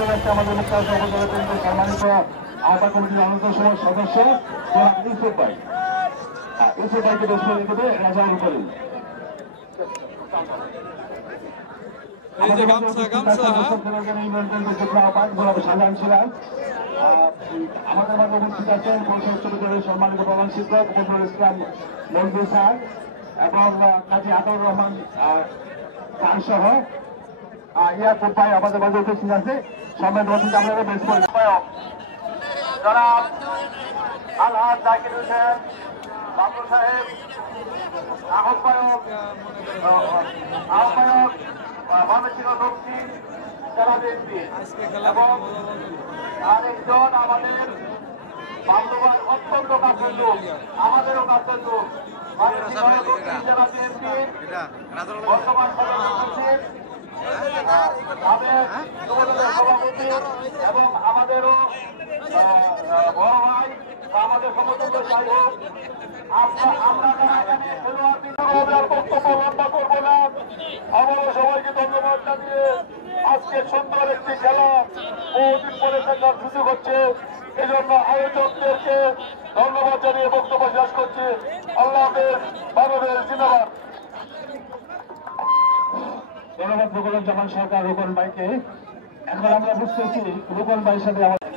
আমাদের মুক্তার সম্মানিত আহ্বায়ক কমিটির অন্যতম সদস্য ইউসুফ ভাই, ইউসুফ ভাইকে বেশ করে দেবে রাজাউল করিম। সাধারণ ছিলেন আমাদের মাঝে উপস্থিত আছেন পরিষদ উচ্চ বিদ্যালয়ের সম্মানিত প্রধান শিক্ষক নজরুল ইসলাম মন্ত্রী স্যার এবং কাজী আতাউর রহমান খান সহ ইয়াকুব ভাই আমাদের মাঝে উপস্থিত আছে। সম্মানিত অতিথি আপনারা বেশ করে জনাব আলহাজ জাকির হোসেন বাবু সাহেব আহ্বায়ক ময়মনসিংহ দক্ষিণ জেলা বিএনপি এবং আরেকজন আমাদের বান্ধবান অত্যন্ত কাছের লোক, আমাদেরও কাছের লোক ময়মনসিংহ দক্ষিণ জেলা বিএনপির বর্তমান সভাপতি সভাপতি এবং আমাদেরও বড় ভাই আমাদের সমতুল্য সাহেব। আমরা বক্তব্য লম্বা করবো না, আমারও সবাইকে ধন্যবাদ জানিয়ে আজকে সুন্দর একটি খেলা বহুদিন পরে দেখার সুযোগ হচ্ছে, এই জন্য আয়োজকদেরকে ধন্যবাদ জানিয়ে বক্তব্য শেষ করছি। আল্লাহ হাফেজ, বাংলাদেশ জিন্দাবাদ। ধন্যবাদ রুকনুজ্জামান সরকার রুকন ভাইকে। এখন আমরা বুঝতেছি রুকন ভাইয়ের সাথে আমাদের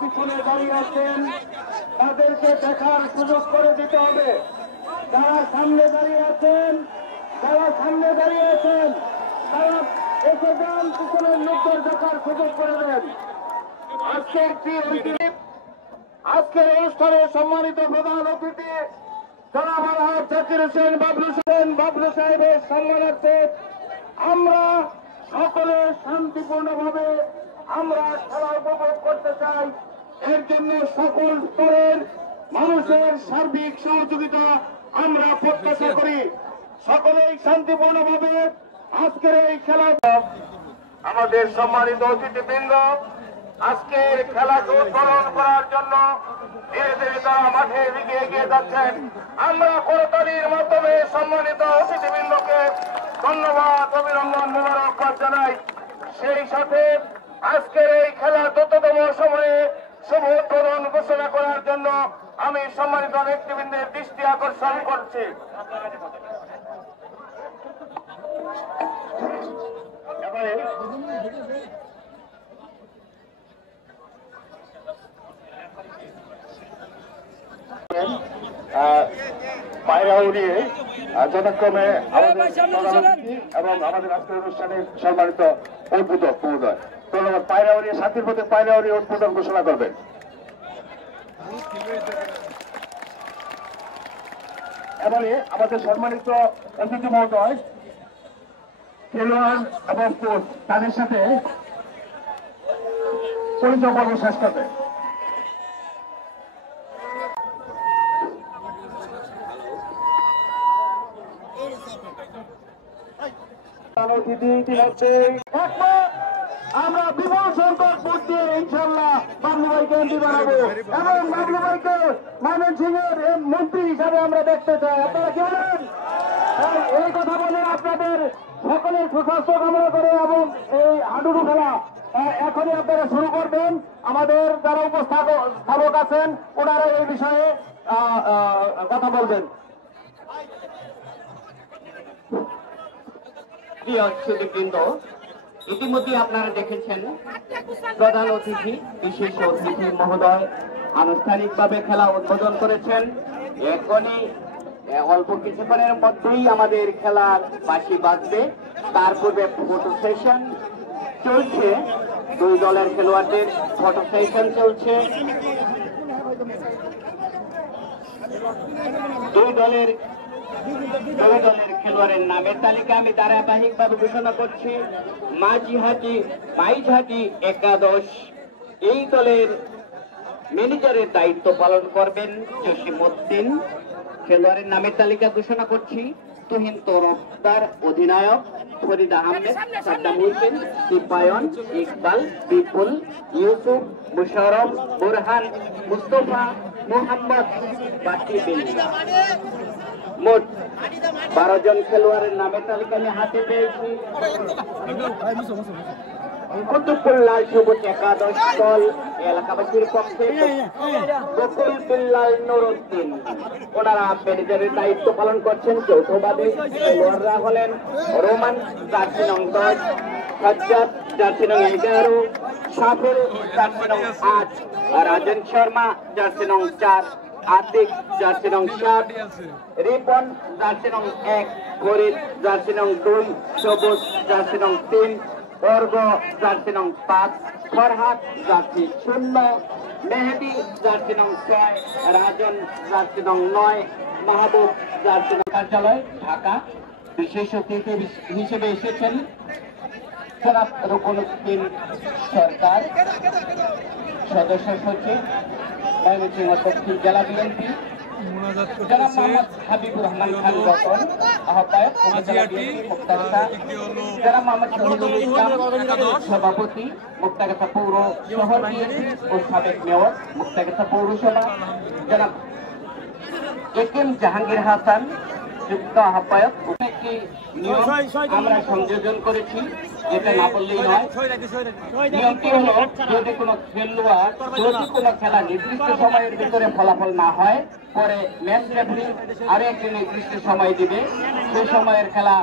পিছনে দাঁড়িয়ে আছেন তাদেরকে দেখার সুযোগ করে দিতে হবে। যারা সামনে দাঁড়িয়ে আছেন তারা এসে যান, পিছনের লোকদের দেখার সুযোগ করে দেন। আজকের অনুষ্ঠানের সম্মানিত প্রধান অতিথি জনাব আলহাজ জাকির হোসেন বাবলু সাহেবের সম্মানার্থে আমরা সকলে শান্তিপূর্ণভাবে আমরা খেলা উপভোগ করতে চাই। এর জন্য সকল স্তরের মানুষের সার্বিক সহযোগিতা আমরা প্রত্যাশা করি। সকলেই শান্তিপূর্ণভাবে আজকের এই খেলা। আমাদের সম্মানিত অতিথিবৃন্দ আজকের খেলাকে উদ্বোধন করার জন্য ধীরে ধীরে তারা মাঠে এগিয়ে যাচ্ছেন। আমরা করতালির মাধ্যমে সম্মানিত অতিথিবৃন্দকে ধন্যবাদ, অভিনন্দন, মোবারকবাদ জানাই। সেই সাথে আজকের এই খেলা দ্রুততম সময়ে শুভ উদ্বোধন ঘোষণা করার জন্য আমি সম্মানিত ব্যক্তিবৃন্দের দৃষ্টি আকর্ষণ করছি। পায়রা উড়িয়ে যথাক্রমে এবং আমাদের আজকের অনুষ্ঠানের সম্মানিত উদ্বোধক মহোদয় ধন্যবাদ। পায়রা উড়িয়ে শান্তির প্রতি পায়রা উড়িয়ে উদ্বোধন ঘোষণা করবেন। এবারে আমাদের সম্মানিত অতিথি মহোদয় খেলোয়াড় এবং কোচ তাদের সাথে পরিচয় পর্ব শেষ করবে। আমরা বিপুল সংখ্যক ভোট দিয়ে ইনশাল্লাহ বাবলু ভাইকে এমপি বানাবো এবং বাবলু ভাইকে ময়মনসিংহের মন্ত্রী হিসাবে আমরা দেখতে চাই। আপনারা কি বলেন? এই কথা বলেন আপনাদের সকলের সুস্বাস্থ্য কামনা করে এবং এই হাডুডু খেলা এখনই আপনারা শুরু করবেন। আমাদের যারা উপস্থাপক আছেন ওনারা এই বিষয়ে কথা বলবেন। প্রিয় সুধীবৃন্দ, ইতিমধ্যে আপনারা দেখেছেন প্রধান অতিথি বিশেষ অতিথি মহোদয় আনুষ্ঠানিকভাবে খেলা উদ্বোধন করেছেন। এখনই অল্প কিছুক্ষণের মধ্যেই আমাদের খেলার বাঁশি বাজবে। তার পূর্বে ফটো সেশন চলছে, দুই দলের খেলোয়াড়দের ফটো সেশন চলছে। দুই দলের খেলোয়াড়ের নামের তালিকা আমি ধারাবাহিকভাবে ঘোষণা করছি। মাইজহাটি একাদশ, এই দলের ম্যানেজারের দায়িত্ব পালন করবেন জসিম উদ্দিন। খেলোয়াড়ের নামের তালিকা ঘোষণা করছি। তুহিন তরফদার, অধিনায়ক ফরিদ আহমেদ, সাদ্দাম হোসেন, সিপায়ন, ইকবাল, বিপুল, ইউসুফ, মুশারফ, বুরহান, মুস্তফা, মোহাম্মদ, বাকি বিল্লা। মোট 12 জন খেলোয়াড়ের নামের তালিকা আমি হাতে পেয়েছি। কুতুবুল লাল সবুজ একাদশ দল এলাকাবাসীর পক্ষে বকুল বিল্লাল নুরউদ্দিন, ওনারা ম্যানেজারের দায়িত্ব পালন করছেন। যৌথভাবে খেলোয়াড়রা হলেন রোমান জার্সি নং 10, সাজ্জাদ জার্সি নং 11, সাফিল জার্সি নং 8, রাজন শর্মা জার্সি নং 4, আতিক জার্সি নং 7, রিপন জার্সি নং 1, ফরিদ জার্সি নং 2, সবুজ জার্সি নং 3, অর্ঘ জার্সি নং 5, ফরহাদ জার্সি 0, মেহেদি জার্সি নং 6, রাজন জার্সি নং 9, মাহবুব জার্সি নং। কার্যালয় ঢাকা বিশেষ অতিথি হিসেবে এসেছেন জনাব রুকনুদ্দিন সরকার, সদস্য সচিব ময়মনসিংহ দক্ষিণ জেলা বিএনপি, জনাব মোহাম্মদ হাবিবুর রহমান খান রতন, আহ্বায়ক উপজেলা বিএনপি মুক্তাগাছা, জনাব মোহাম্মদ শহীদুল ইসলাম, সভাপতি মুক্তাগাছা পৌর শহর বিএনপি ও সাবেক মেয়র মুক্তাগাছা পৌরসভা, জনাব একেএম জাহাঙ্গীর হাসান, যুক্ত আহ্বায়ক। একটি নিয়ম আমরা সংযোজন করেছি, যেটা না বললেই নয়। নিয়মটি হলো, যদি কোনো খেলোয়াড় যদি কোনো খেলা নির্দিষ্ট সময়ের ভিতরে ফলাফল না হয়, পরে ম্যাচ রেফারি আরো একটি নির্দিষ্ট সময় দিবে। সেই সময়ের খেলা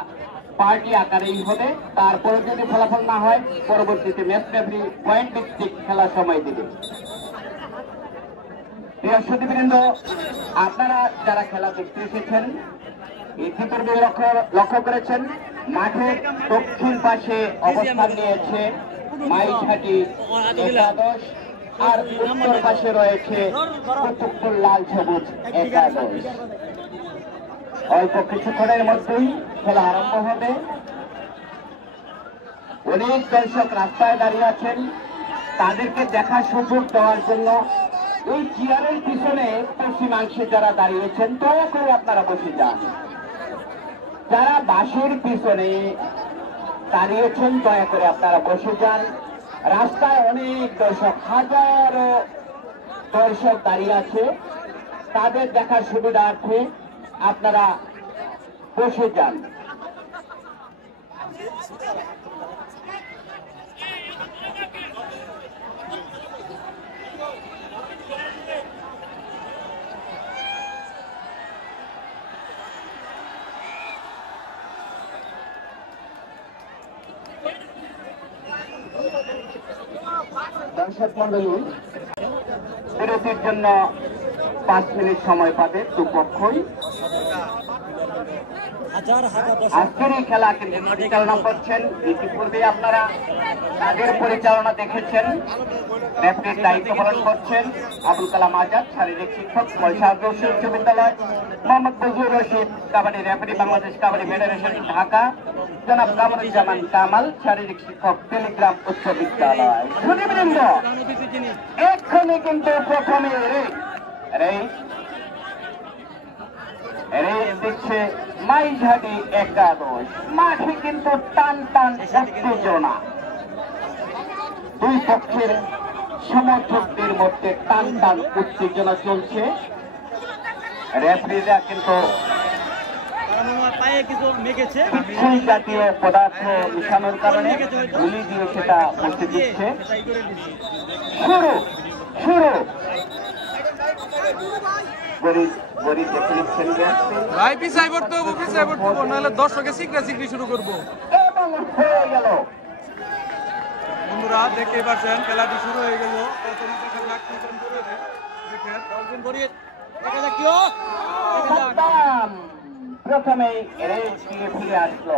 পার্টি আকারেই হবে। তারপরে যদি ফলাফল না হয়, পরবর্তীতে ম্যাচ রেফারি পয়েন্ট ভিত্তিক খেলা সময় দিবে। প্রিয় সুধীবৃন্দ, আপনারা যারা খেলা দেখতে এসেছেন, ইতিপূর্বে লক্ষ্য করেছেন মাঠের দক্ষিণ পাশে অবস্থান নিয়েছে মাইঘাটি একাদশ, আর উত্তর পাশে রয়েছে কুতুবুল লাল সবুজ একাদশ। অল্প কিছুক্ষণের মধ্যেই খেলা আরম্ভ হবে। অনেক দর্শক রাস্তায় দাঁড়িয়ে আছেন, তাদেরকে দেখার সুযোগ দেওয়ার জন্য এই চেয়ারের পিছনে পশ্চিমাংশে যারা দাঁড়িয়েছেন, দয়া করে আপনারা বসে যান। যারা বাসের পিছনে দাঁড়িয়েছেন, দয়া করে আপনারা বসে যান। রাস্তায় অনেক দর্শক, হাজারো দর্শক দাঁড়িয়ে আছে, তাদের দেখার সুবিধার্থে আপনারা বসে যান। দর্শক মন্ডলী, বিরতির জন্য 5 মিনিট সময় পাবে দুপক্ষই। আজকের এই খেলা কিন্তু পরিচালনা করছেন, ইতিপূর্বে আপনারা তাদের পরিচালনা দেখেছেন। রেফারির দায়িত্ব পালন করছেন আবুল কালাম আজাদ, শারীরিক শিক্ষক, বৈশাখ উচ্চ বিদ্যালয়, মোহাম্মদ ফজলুর রশিদ, কাবাডি রেফারি, বাংলাদেশ কাবাডি ফেডারেশন ঢাকা, জনাব কামরুজ্জামান কামাল, শারীরিক শিক্ষক, টেলিগ্রাম উচ্চ বিদ্যালয়। সুধীবৃন্দ, এক্ষুনি কিন্তু প্রথমে রেস দিচ্ছে মাইঘাটি একাদশ। মাঠে কিন্তু টান টান উত্তেজনা, দুই পক্ষের সমর্থকদের মধ্যে টান টান উত্তেজনা চলছে। রেফারিরা কিন্তু জাতীয় পদার্থ মিশানোর কারণে গুলি দিয়ে সেটা মুছে দিচ্ছে। শুরু ভাই পিছাই পড়তে হবো, নাহলে দর্শকে চিকরি শুরু করবো। হয়ে গেল বন্ধুরা, দেখতে পাচ্ছেন খেলাটি শুরু হয়ে গেল। প্রথমেই ফিরে আসলো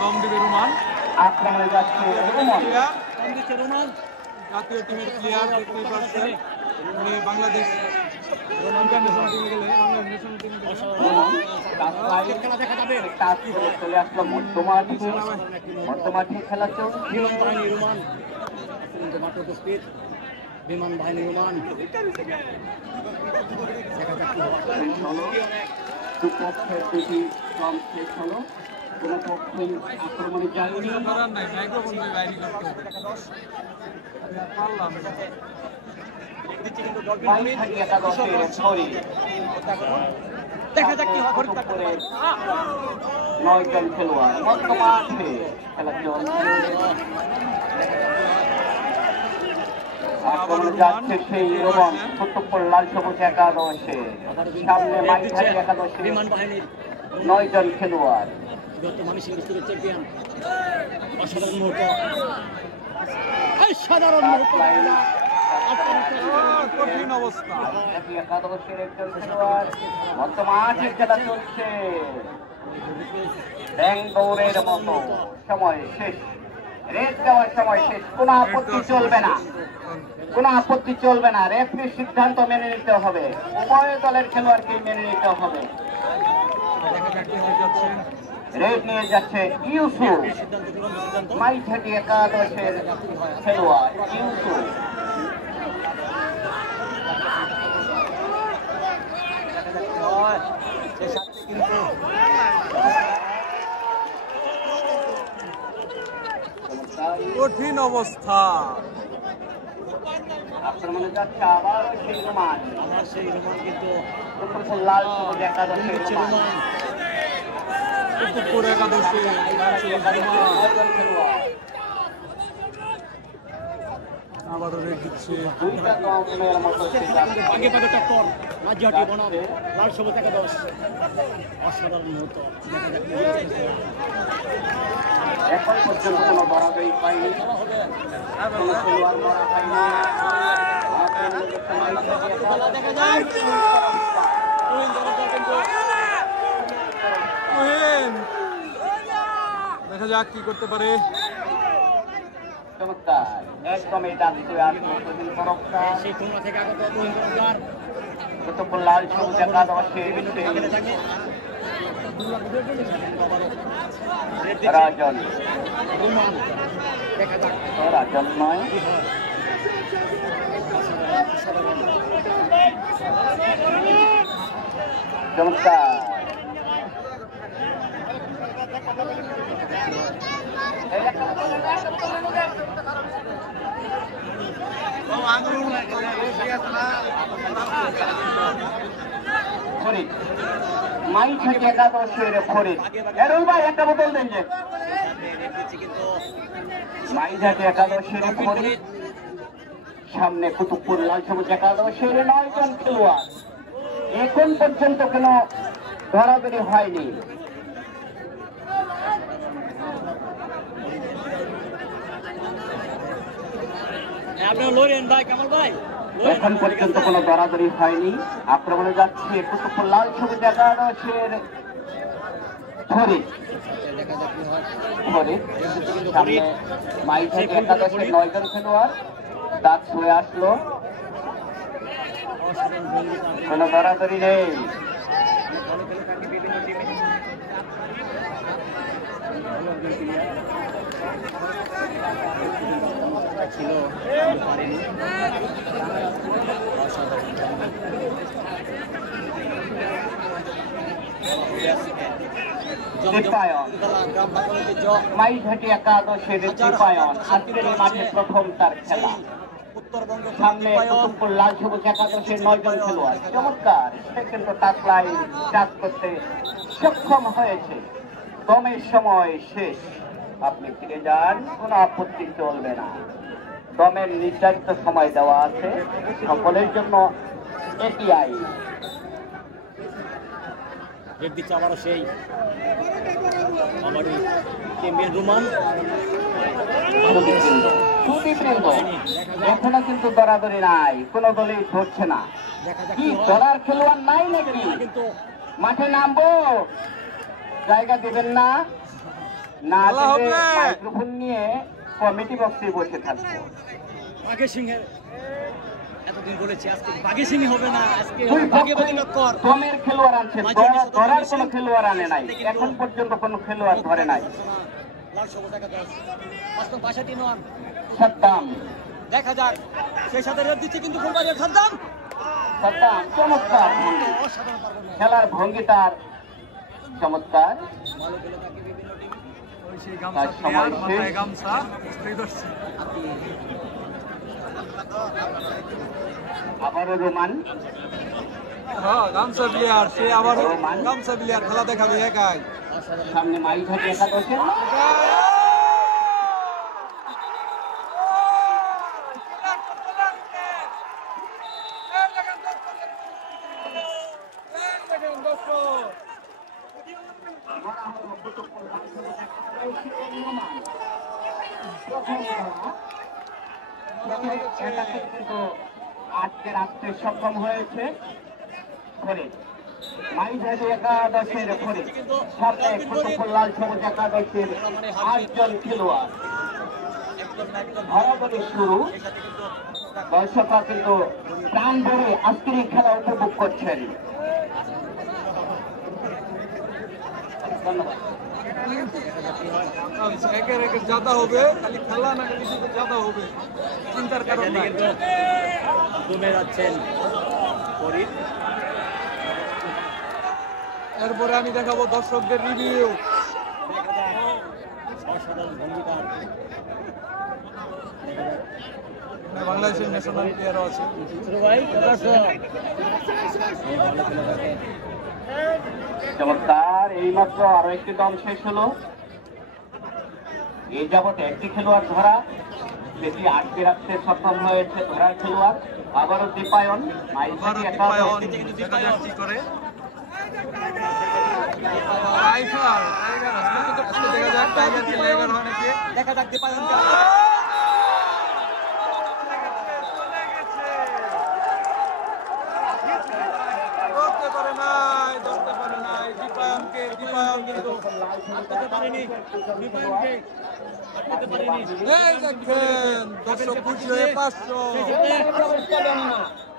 দম দিবে রোমান, আক্রমণে যাচ্ছে রোমান জাতীয় টিমের প্লেয়ার। দেখতেই পাচ্ছেন বাংলাদেশ ইন্টারন্যাশনাল টিমে গেলে চলে আসলো মধ্যমাঠে খেলা চলছে। বিমান বাহিনী বিমান দুপক্ষের দুটি ফর্ম শেষ হলো, কোনো পক্ষে আক্রমণে যায়নি। করার নাই, মাইক্রোফোন দিয়ে বাইরে করতে হবে। পারলাম না। একাদশের ছড়ি দেখা যাক কি হয়। 9 জন খেলোয়াড় মধ্য মাঠে খেলা চলছে। আক্রমণে যাচ্ছে সেই রোমন কুতুবপুর লাল সবুজ একাদশে, সামনে মাইথালি একাদশে বিমান বাহিনীর 9 জন খেলোয়াড়। বর্তমানে সিঙ্গেল চ্যাম্পিয়ন। অসাধারণ মুহূর্ত, সাধারণ মুহূর্ত। কঠিন অবস্থা। একাদশের একজন খেলোয়াড় মধ্য মাঠে খেলা চলছে, ব্যাং দৌড়ের মতো। সময় শেষ, রেড দেওয়ার সময় শেষ। কোনো আপত্তি চলবে না, কোনো আপত্তি চলবে না। রেফারির সিদ্ধান্ত মেনে নিতে হবে, উভয় দলের খেলোয়াড়কে মেনে নিতে হবে। রেড নিয়ে যাচ্ছে ইউসুফ, মাইথালি একাদশের খেলোয়াড় ইউসুফ। কঠিন অবস্থা। আক্রমণে যাচ্ছে আবার সেই রোমান, আমার সেই রোমান কিন্তু লাল সবুজ একাদশের রোমান। কুতুবপুর একাদশে আবারও রেড দিচ্ছে। দুইটা দলের মতো আগে পাগে টক্কর, মাঝহাটি বনাম লাল সবুজ একাদশ। অসাধারণ মুহূর্ত। এখন পর্যন্ত কোনো বরাবরই পাইনি, কোনো খেলোয়াড় মারা হয়নি। দেখা যাক কি করতে পারে। চমৎকার, একদম এই ডাকতে আসলো প্রবীণ বরফদার। সেই খুলনা থেকে আগত তরুণ বরফদার কুতুবপুর লাল সবুজ একাদশের রাজন, রোমান। দেখা যাক রাজন নয়, কি হয়। চমৎকার। ফরিদ, মাইথালি একাদশের ফরিদ। এরুল ভাই একটা বোতল দেন যে। মাইথালি একাদশের ফরিদ, সামনে কুতুবপুর লাল সবুজ একাদশের 9 জন খেলোয়াড়। এখন পর্যন্ত কোনো ধরাধরি হয়নি। আপনি লড়েন ভাই, কামাল ভাই। এখন পর্যন্ত কোনো দরাদরি হয়নি। আক্রমণে যাচ্ছে কুতুবপুর লাল সবুজ একাদশের ফরিদ। ফরিদ, সামনে মাইথালি একাদশের 9 জন খেলোয়াড়। দাঁত ছুঁয়ে আসলো, কোনো দরাদরি নেই। ছিল পারেনি। মাইঘাটি একাদশের দীপায়ন আজকের এই মাঠে প্রথম তার খেলা। সামনে কুতুবপুর লাল সবুজ একাদশের 9 জন খেলোয়াড়। চমৎকার, সে কিন্তু টাকলাই চাষ করতে সক্ষম হয়েছে। দমের সময় শেষ, আপনি ফিরে যান, কোনো আপত্তি চলবে না। দমের নির্ধারিত সময় দেওয়া আছে সকলের জন্য, এটি আইন। আবারও সেই আবারই চ্যাম্পিয়ন রোমান। এখনো কিন্তু দরাদরি নাই, কোনো দলই ধরছে না। কি ধরার খেলোয়াড় নাই নাকি? মাঠে নামবো, জায়গা দেবেন না, না দিলে মাইক্রোফোন নিয়ে কমিটি বক্সে বসে থাকবো। বাঘে সিংহের এতদিন বলেছি, আজকে বাঘে সিংহ হবে না, আজকে দমের খেলোয়াড় আনছে, ধরার কোনো খেলোয়াড় আনে নাই। এখন পর্যন্ত কোনো খেলোয়াড় ধরে নাই। সাদ্দাম দেখা যাক সেই সাথে রেড দিচ্ছে কিন্তু ফুলবাড়িয়া সাদ্দাম সাদ্দাম চমৎকার ভঙ্গি। অসাধারণ পারফরম্যান্স খেলার ভঙ্গি তার চমৎকার। ভালো খেলে থাকে বিভিন্ন টিম ওই সেই গামছা প্লেয়ার মাথায় গামছা বুঝতেই পারছি। আবারও রোমান, হ্যাঁ গামছা প্লেয়ার, সে আবার গামছা প্লেয়ার খেলা দেখাবে একাই। সামনে মাইঘাটি একাদশের কিন্তু আটকে রাখতে সক্ষম হয়েছে ফরিদ। মাইঘাটি একাদশের ফরিদ, সামনে কুতুবুল লাল সবুজ একাদশের 8 জন খেলোয়াড়। ধরাধরি শুরু, দর্শকরা কিন্তু প্রাণ ভরে আজকের এই খেলা উপভোগ করছেন। ধন্যবাদ। একের একের জাদা হবে, খালি খেলা না খালি শুধু জাদা হবে, চিন্তার কারণ নাই। ঘুমে যাচ্ছেন ফরিদ। এরপরে আমি দেখাবো দর্শকদের রিভিউ। অসাধারণ ভঙ্গিটা বাংলাদেশের ন্যাশনাল প্লেয়ারও আছে। চমৎকার। এইমাত্র আরো একটি দল শেষ হলো। এই যাবতে একটি খেলোয়াড় ধরা, সেটি আটকে রাখতে সক্ষম হয়েছে ধরার খেলোয়াড়। আবারও দীপায়ন, মাইঘাটি একাদশ দেখা যাক কি করে। টাইগার টাইগার আসলে দেখা যাক টাইগার কি টাইগার হয় নাকি। দেখা যাক দীপায়ন ধরতে পারে নাই, ধরতে পারে নাই দীপায়নকে। দীপায়ন কিন্তু আটকাতে পারেনি দীপায়নকে, আটকাতে পারেনি। এই দেখেন দর্শক খুশি হয়ে 500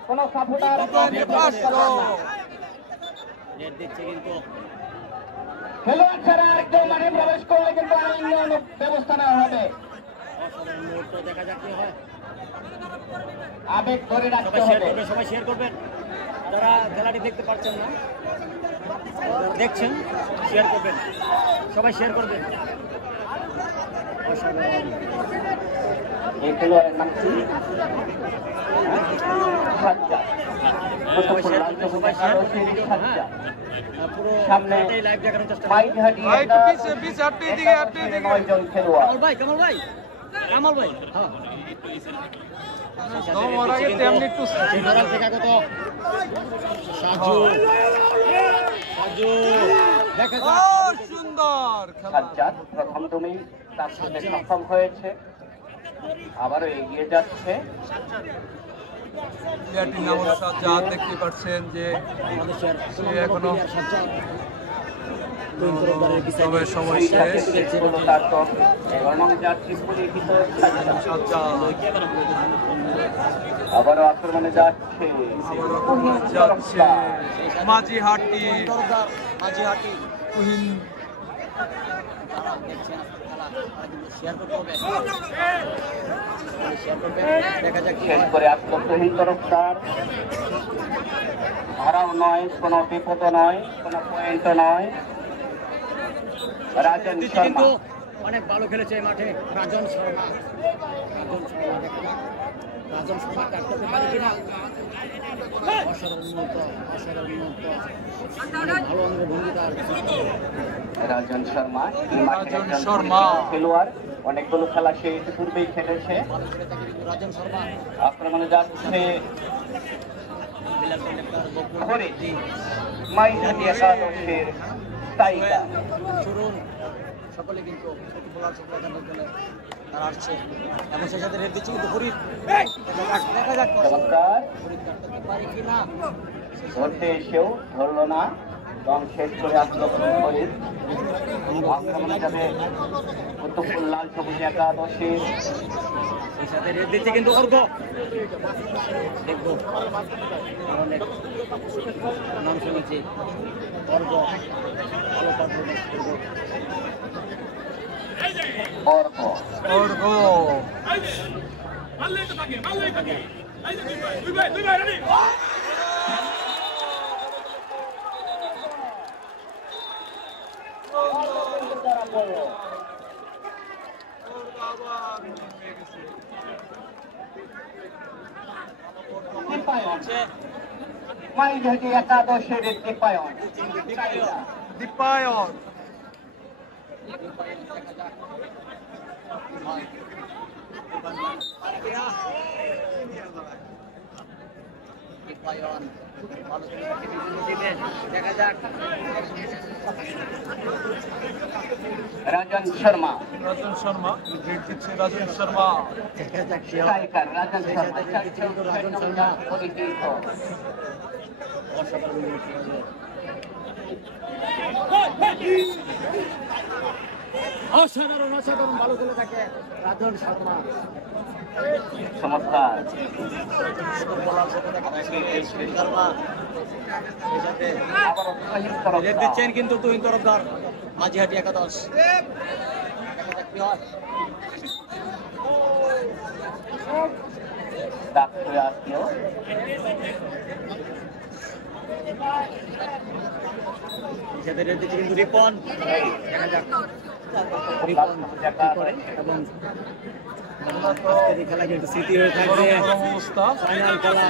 কোন সাপোর্টার 500 রেড দিচ্ছে কিন্তু খেলোয়াড় ছাড়া আরেকজন মাঠে প্রবেশ করলে কিন্তু আইন ব্যবস্থা নেওয়া হবে। অসাধারণ মুহূর্ত, দেখা যাক কি হয়। আবেগ ধরে রাখতে সবাই শেয়ার হবে। করবেন, সবাই শেয়ার করবেন। যারা খেলাটি দেখতে পাচ্ছেন না, দেখছেন, শেয়ার করবেন, সবাই শেয়ার করবেন। অসাধারণ এই খেলোয়াড়ের নাম কি? সাজ্জাদ। কুতুবুল লাল সবুজ একাদশের সাজ্জাদ। পুরো সামনে খেলাটাই লাইভ দেখানোর চেষ্টা করবেন। মাইঘাটি ভাই একটু একাদশের পিছে পিছে আপনি দিকে আপনি দিকে 9 জন খেলোয়াড়। কামাল ভাই, কামাল ভাই, হ্যাঁ। তোমার আগে তেমনি একটু সিংহরাজ থেকে আগত সাজু, সাজু, দেখা ও যাক। সুন্দর খেলা। সাজ্জাদ প্রথম তুমি তার সাথে সক্ষম হয়েছে, আবারও এগিয়ে যাচ্ছে। প্লেয়ারটির নাম হলো সাজ্জাদ। দেখতে পাচ্ছেন যে বাংলাদেশের সে এখনো সাজ্জাদ তবে সময় শেষ। তার দল এবং যাত্রী পরিহিত সাজ্জাদ। সাজ্জাদ আবারও আক্রমণে যাচ্ছে। আবারও আক্রমণে যাচ্ছে মাঝিহাটি দরদার মাঝিহাটি। তুহিন। তারা দেখছেন খেলা, তারা কিন্তু শেয়ার করতে হবে, শেয়ার করবেন, দেখা যাক কি শেষ হয়। করে আসলো তুহিন তরফদার। ধরাও নয়, কোনো বিপদ নয়, কোনো পয়েন্ট নয়। রাজন দিদি শর্মা কিন্তু অনেক ভালো খেলেছে এই মাঠে রাজন শর্মা। রাজন শর্মা দেখুন, রাজন শর্মা কাটতে পারে কিনা। অসাধারণ মুহূর্ত, অসাধারণ মুহূর্ত, অনেক ভালো আমাদের ভঙ্গি তার। রাজন শর্মা এই মাঠের রাজন একজন শর্মা। পরিচিত খেলোয়াড়, অনেকগুলো খেলা সে ইতিপূর্বেই খেলেছে। ভালো খেলে থাকে কিন্তু রাজন শর্মা। আক্রমণে যাচ্ছে বিলাল কলেক্টর, বকুল, ফরিদ, মাইঘাটি একাদশের টাইগার। শুরুন, সকলে কিন্তু প্রতিফলার সফলতার জন্য তারা আসছে এবং সেই সাথে রেড দিচ্ছে কিন্তু ফরিদ। দেখা যাক চমৎকার। ফরিদ কাটতে পারে কিনা। ধরতে এসেও ধরলো না এবং শেষ করে আসলো ফরিদ। আক্রমণে যাবে কুতুবুল লাল সবুজ একাদশের সেই সাথে রেড দিচ্ছে কিন্তু অর্ঘ। দেখবো অনেক নাম শুনেছি, অর্ঘ ভালো পারফরমেন্স করবে। অর্ঘ। অর্ঘ মাইঝাটি একাদশের দীপায়ন দীপায়ন রাজন শর্মা রাজন শর্মা গ্রেড দিচ্ছে রাজন শর্মা স্ট্রাইকার রাজন শর্মা পরিচিত অসাধারণ অসাধারণ ভালো খেলে থাকে রাজন শর্মা। চমৎকার আবারও রেড দিচ্ছেন কিন্তু তুহিন তরফদার মাঝিহাটি একাদশ। ডাক হয়ে আসলো রেড দিচ্ছে কিন্তু রিপন, দেখা যাক রিপন কি করে এবং খেলা কিন্তু স্মৃতি হয়ে থাকবে। অবস্থা ফাইনাল খেলা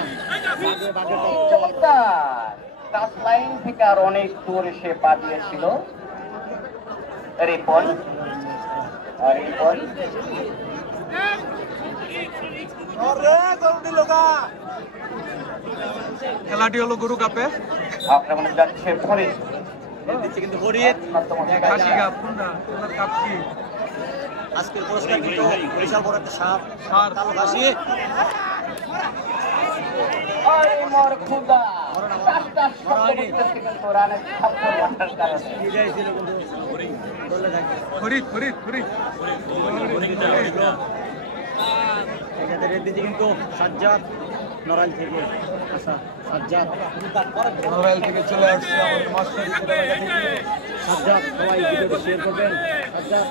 চমৎকার টাচ লাইন থেকে আর অনেক দূর এসে পা দিয়েছিল রিপন। খেলাটি হলো গুরু কাপে আক্রমণে যাচ্ছে ফরিদ। রেড দিচ্ছে কিন্তু ফরিদ। কাশি কাপ কোনটা ওনার কাপ কি আজকের পুরস্কার কিন্তু বিশাল বড় একটা সাপ সার কালো ঘাসি। আরে মোর খুদা কিন্তু রানের থাপ্পড় মারার কারণে বিজয় ছিল কিন্তু দলে থাকে। ফরিদ ফরিদ ফরিদ এখানে রেড দিচ্ছে কিন্তু সাজ্জাদ নড়াইল থেকে আসা সাজ্জাদ। মোবাইল থেকে চলে আসছে আমাদের মাস্টার সাজ্জাদ সবাই ভিডিওটি শেয়ার করবেন। সাজ্জাদ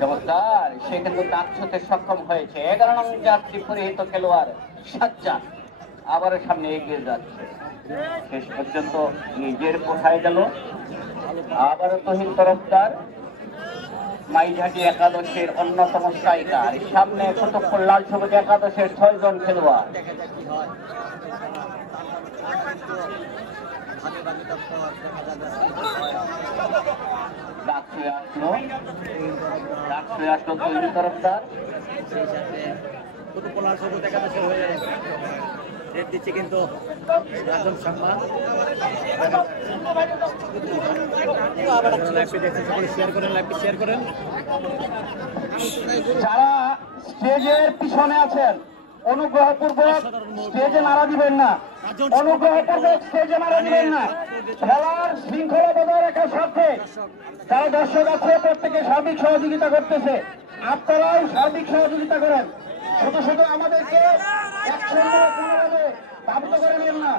চমৎকার, সে কিন্তু দাঁত ছুঁতে সক্ষম হয়েছে। 11 নং জার্সি পরিহিত খেলোয়াড় সাজ্জাদ আবারও সামনে এগিয়ে যাচ্ছে, শেষ পর্যন্ত নিজের কোঠায় গেল। আবারও তহিন তরফদার মাইঝাটি একাদশের অন্যতম স্ট্রাইকার, সামনে কুতুবপুর লাল সবুজ একাদশের 6 জন খেলোয়াড়। দেখা যাক কি হয়। ডাক হয়ে আসলো তহিন তরফদার। সেই সাথে কুতুবপুর সবুজ একাদশের হয়ে রেড দিচ্ছে কিন্তু রাজন শর্মা। লাইভটি দেখতে সকলে শেয়ার করেন, লাইভটি শেয়ার করেন। যারা স্টেজের পিছনে আছেন অনুগ্রহপূর্বক স্টেজে নাড়া দিবেন না, অনুগ্রহপূর্বক স্টেজে নাড়া দিবেন না। খেলার শৃঙ্খলা বজায় রাখার স্বার্থে যারা দর্শক আছে প্রত্যেকে সার্বিক সহযোগিতা করতেছে, আপনারাও সার্বিক সহযোগিতা করেন। শুধু শুধু আমাদেরকে একসঙ্গে কোনোভাবে বাধ্য করে নেন না।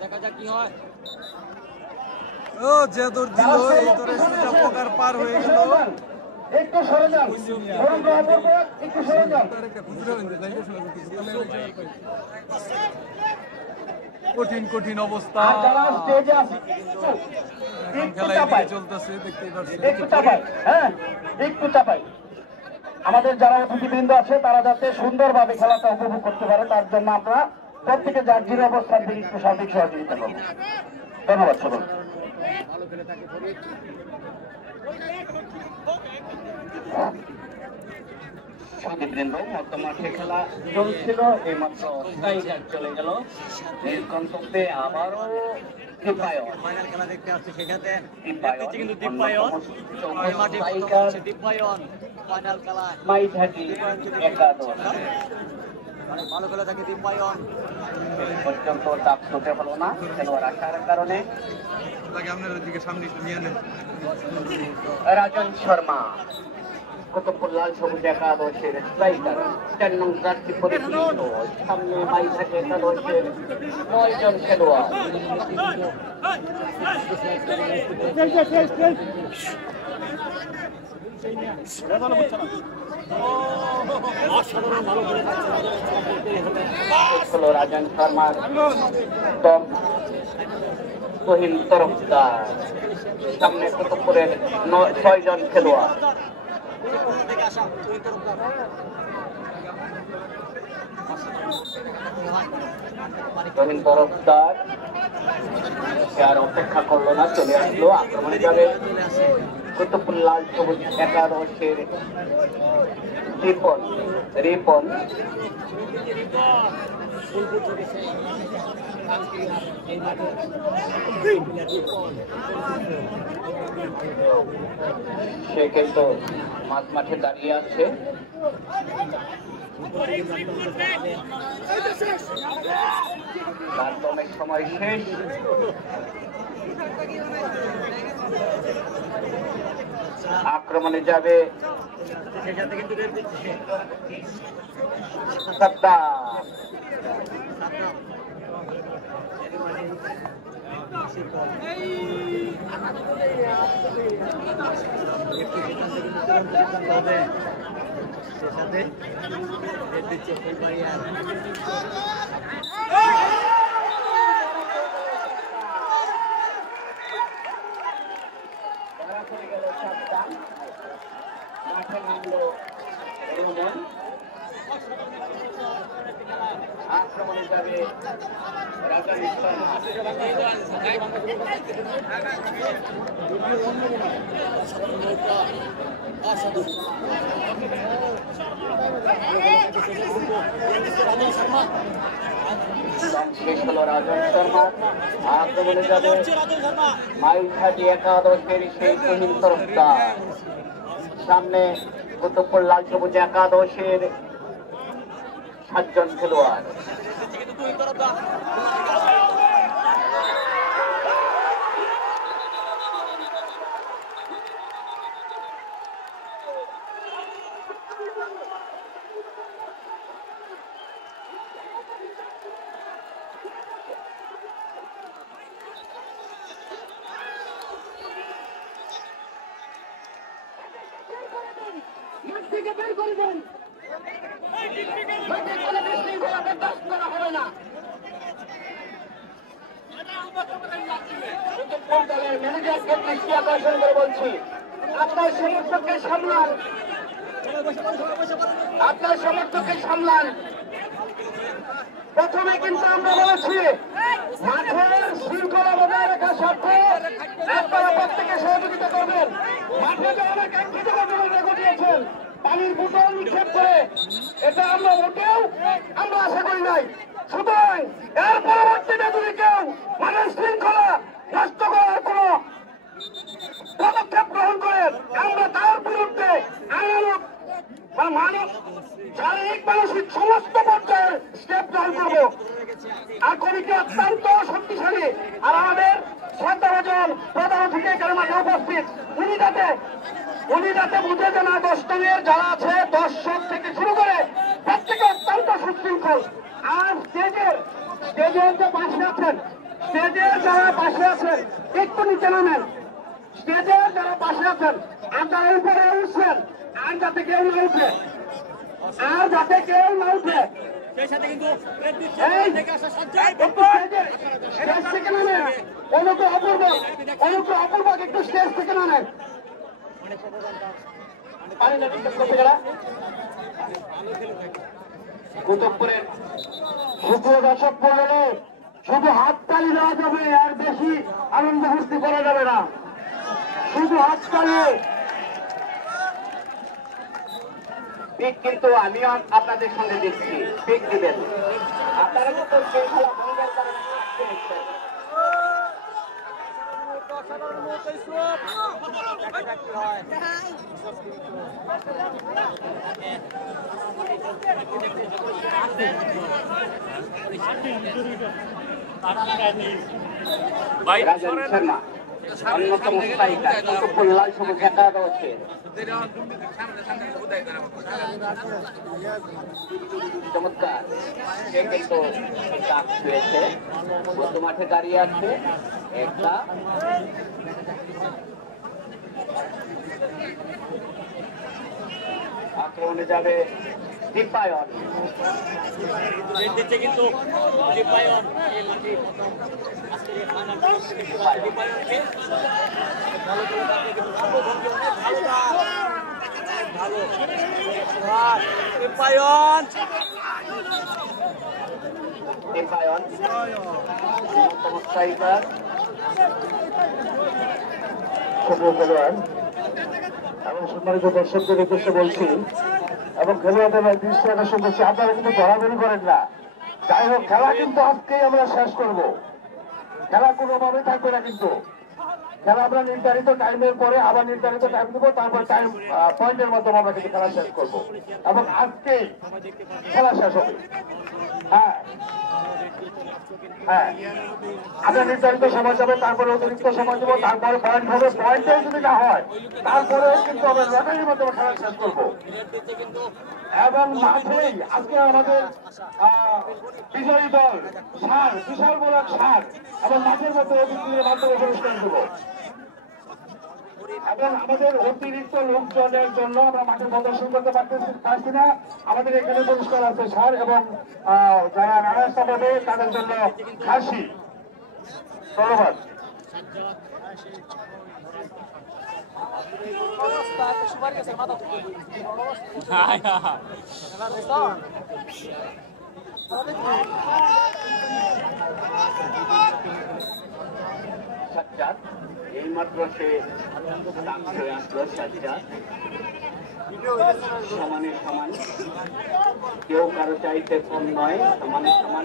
দেখা যাক কি হয়। ও যে দূর দিল এই তোরে সেটা পোকার পার হয়ে গেল। একটু সরে যান, অনুগ্রহপূর্বক একটু সরে যান। কঠিন কঠিন অবস্থা আর যারা স্টেজে আছে একটু খেলা চাপাই, এদিকে চলতেছে দেখতেই পাচ্ছেন। একটু চাপাই, হ্যাঁ একটু চাপাই। আমাদের যারা অতিথিবৃন্দ আছে তারা যাতে সুন্দরভাবে খেলাটা উপভোগ করতে পারে তার জন্য আমরা প্রত্যেকে যার জিরো অবস্থান থেকে একটু সার্বিক সহযোগিতা করবো। ধন্যবাদ সকল। ভালো খেলে থাকে ফরিদ। সুদীপবৃন্দ মধ্য মাঠে খেলা চলছিল, এইমাত্র স্ট্রাইকার চলে গেল নীল গন্তব্যে। আবারও দীপায়ন, ফাইনাল খেলা দেখতে আসছে সেখানে দীপায়ন দেখতে কিন্তু দীপায়ন এই মাঠে স্ট্রাইকার দীপায়ন ফাইনাল খেলা মাইঝাটি একাদশ। মানে ভালো খেলে থাকে দীপায়ন। শেষ পর্যন্ত চাপ ছুটে হলো না খেলোয়াড় আসার কারণে। লাগে আপনার দিকে সামনে একটু নিয়ে নেন। রাজন শর্মা কুতুবপুর লাল সবুজ একাদশের স্ট্রাইকার, 4 নং জার্সি পরিহিত, সামনে মাইঝাটি একাদশের 9 জন খেলোয়াড়। হলো রাজন শর্মার দম তহিন তরফদার, সামনে কুতুবপুরের 6 জন খেলোয়াড়। তহিন তরফদার আর অপেক্ষা করলো না, চলে আসলো, আক্রমণে যাবে কুতুবপুর লাল সবুজ একাদশের রিপন। সে কিন্তু মাঝ মাঠে দাঁড়িয়ে আছে। তার অনেক সময় শেষ। আক্রমণে যাবে সাদ্দাম। মাঠে নামলো রোমন। আক্রমণে যাবে রাজন শর্মা। শেষ হলো রাজন শর্মা। আক্রমণে যাবে মাইলঘাটি একাদশের সেই তহিন তরফদার, সামনে কুতুবপুর লাল সবুজ একাদশের 7 জন খেলোয়াড়। বলছি, আপনার সমর্থককে সামলান, আপনার সমর্থককে সামলান। প্রথমে কিন্তু আমরা বলেছি মাঠের শৃঙ্খলা বজায় রাখার স্বার্থে আপনারা প্রত্যেকে সহযোগিতা করবেন। মাঠে যে অনেক কাঙ্ক্ষিত ঘটনা ঘটিয়েছেন, পানির বোতল নিক্ষেপ করে, এটা আমরা মোটেও আমরা আশা করি নাই। সুতরাং এর পরবর্তীতে যদি কেউ মাঠের শৃঙ্খলা নষ্ট করার কোন পদক্ষেপ গ্রহণ করেন, আমরা তার বিরুদ্ধে আইনানুগ মানব শারীরিক মানসিক সমস্ত পর্যায়ের স্টেপ গ্রহণ করবো। আর কমিটি অত্যন্ত শক্তিশালী। আর আমাদের শ্রদ্ধাভাজন প্রধান অতিথি এখানে মাঠে উপস্থিত, উনি যাতে বুঝে যে না 10 টনের যারা আছে, দর্শক থেকে শুরু করে প্রত্যেকে অত্যন্ত সুশৃঙ্খল। আর স্টেজের যে পাশে আছেন, স্টেজের যারা পাশে আছেন একটু নিচে নামেন। স্টেজের যারা পাশে আছেন আপনারা উপরে উঠছেন, আর যাতে কেউ না উঠে, আর যাতে কেউ না উঠে। স্টেজ থেকে নামেন, অপূর্বক একটু স্টেজ থেকে নামেন। কুতুবপুরের সুপ্রিয় দর্শক মণ্ডলী, শুধু হাততালি দেওয়া যাবে, আর বেশি আনন্দ ফুর্তি করা যাবে না, শুধু হাততালি। পিক কিন্তু আমিও আপনাদের সঙ্গে দিচ্ছি, পিক দিবেন আপনারা। কিন্তু শৃঙ্খলা ভঙ্গের কারণে রাজন শর্মা অন্যতম স্ট্রাইকার, কুতুবপুর লাল সবুজ একাদশের। চমৎকার, সে কিন্তু ডাক ছুঁয়েছে, মধ্য মাঠে দাঁড়িয়ে আছে একটা আক্রমণে যাবে দীপায়ন। কিন্তু দীপায়ন এই মাঠে প্রথম আজকের এই ফাইনাল দীপায়নকে ভালো করে দেখে কিন্তু ভালো দীপায়ন দীপায়ন স্ট্রাইকার খেলোয়াড় এবং সম্মানিত দর্শকদের উদ্দেশ্যে বলছি এবং খেলোয়াড়দের দৃষ্টি আকর্ষণ করছি, আপনারা কিন্তু দরাদরি করেন না। যাই হোক, খেলা কিন্তু আজকেই আমরা শেষ করব। খেলা কোনোভাবে থাকবে না, কিন্তু খেলা আমরা নির্ধারিত টাইমের পরে আবার নির্ধারিত টাইম দিব, তারপর টাইম পয়েন্টের মাধ্যমে আমরা কিন্তু খেলা শেষ করব এবং আজকেই খেলা শেষ হবে। হ্যাঁ হ্যাঁ, আমরা নির্ধারিত সময় যাবে, তারপরে অতিরিক্ত সময় দেবো, তারপরে পয়েন্ট হবে। পয়েন্টেও যদি না হয় তারপরেও কিন্তু আমরা লটারির মাধ্যমে খেলা শেষ করবো। এবং মাঠেই আজকে আমাদের বিজয়ী দল সার, বিশাল বড় সার এবং মাঠের মধ্যে অতিথির মাধ্যমে পুরস্কার দেব। এবং আমাদের অতিরিক্ত লোকজনের জন্য আমরা মাঠে প্রদর্শন করতে পারছি না। আমাদের এখানে পুরস্কার আছে সার এবং যারা নারায়ণ পাবে তাদের জন্য খাসি। ধন্যবাদ। সাজ্জাদ এইমাত্র সে হয়ে আসলো। সাজ্জাদ সমানে সমান, কেউ কারো চাইতে কম নয়, সমানে সমান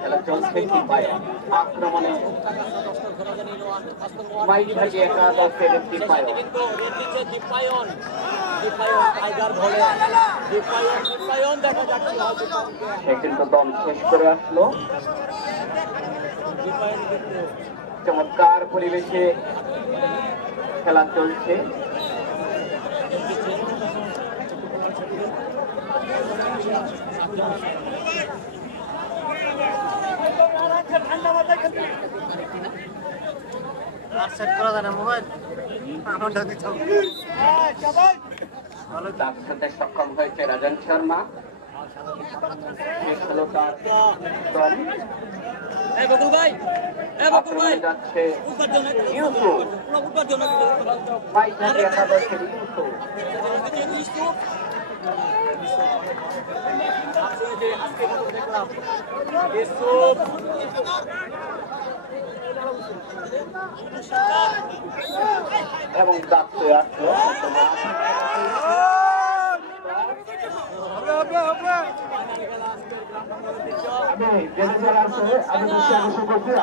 খেলা চলছে। দীপায়ন আক্রমণে মাইক ভাগে একাদশের দীপায়ন সে কিন্তু দম শেষ করে আসলো। চমৎকার পরিবেশে খেলা চলছে। সক্ষম হয়েছে রাজন শর্মা। শেষ হলো তার দল। যাচ্ছে ইউসুফ, একাদশের ইউসুফ। এবং ডাকতে আসলো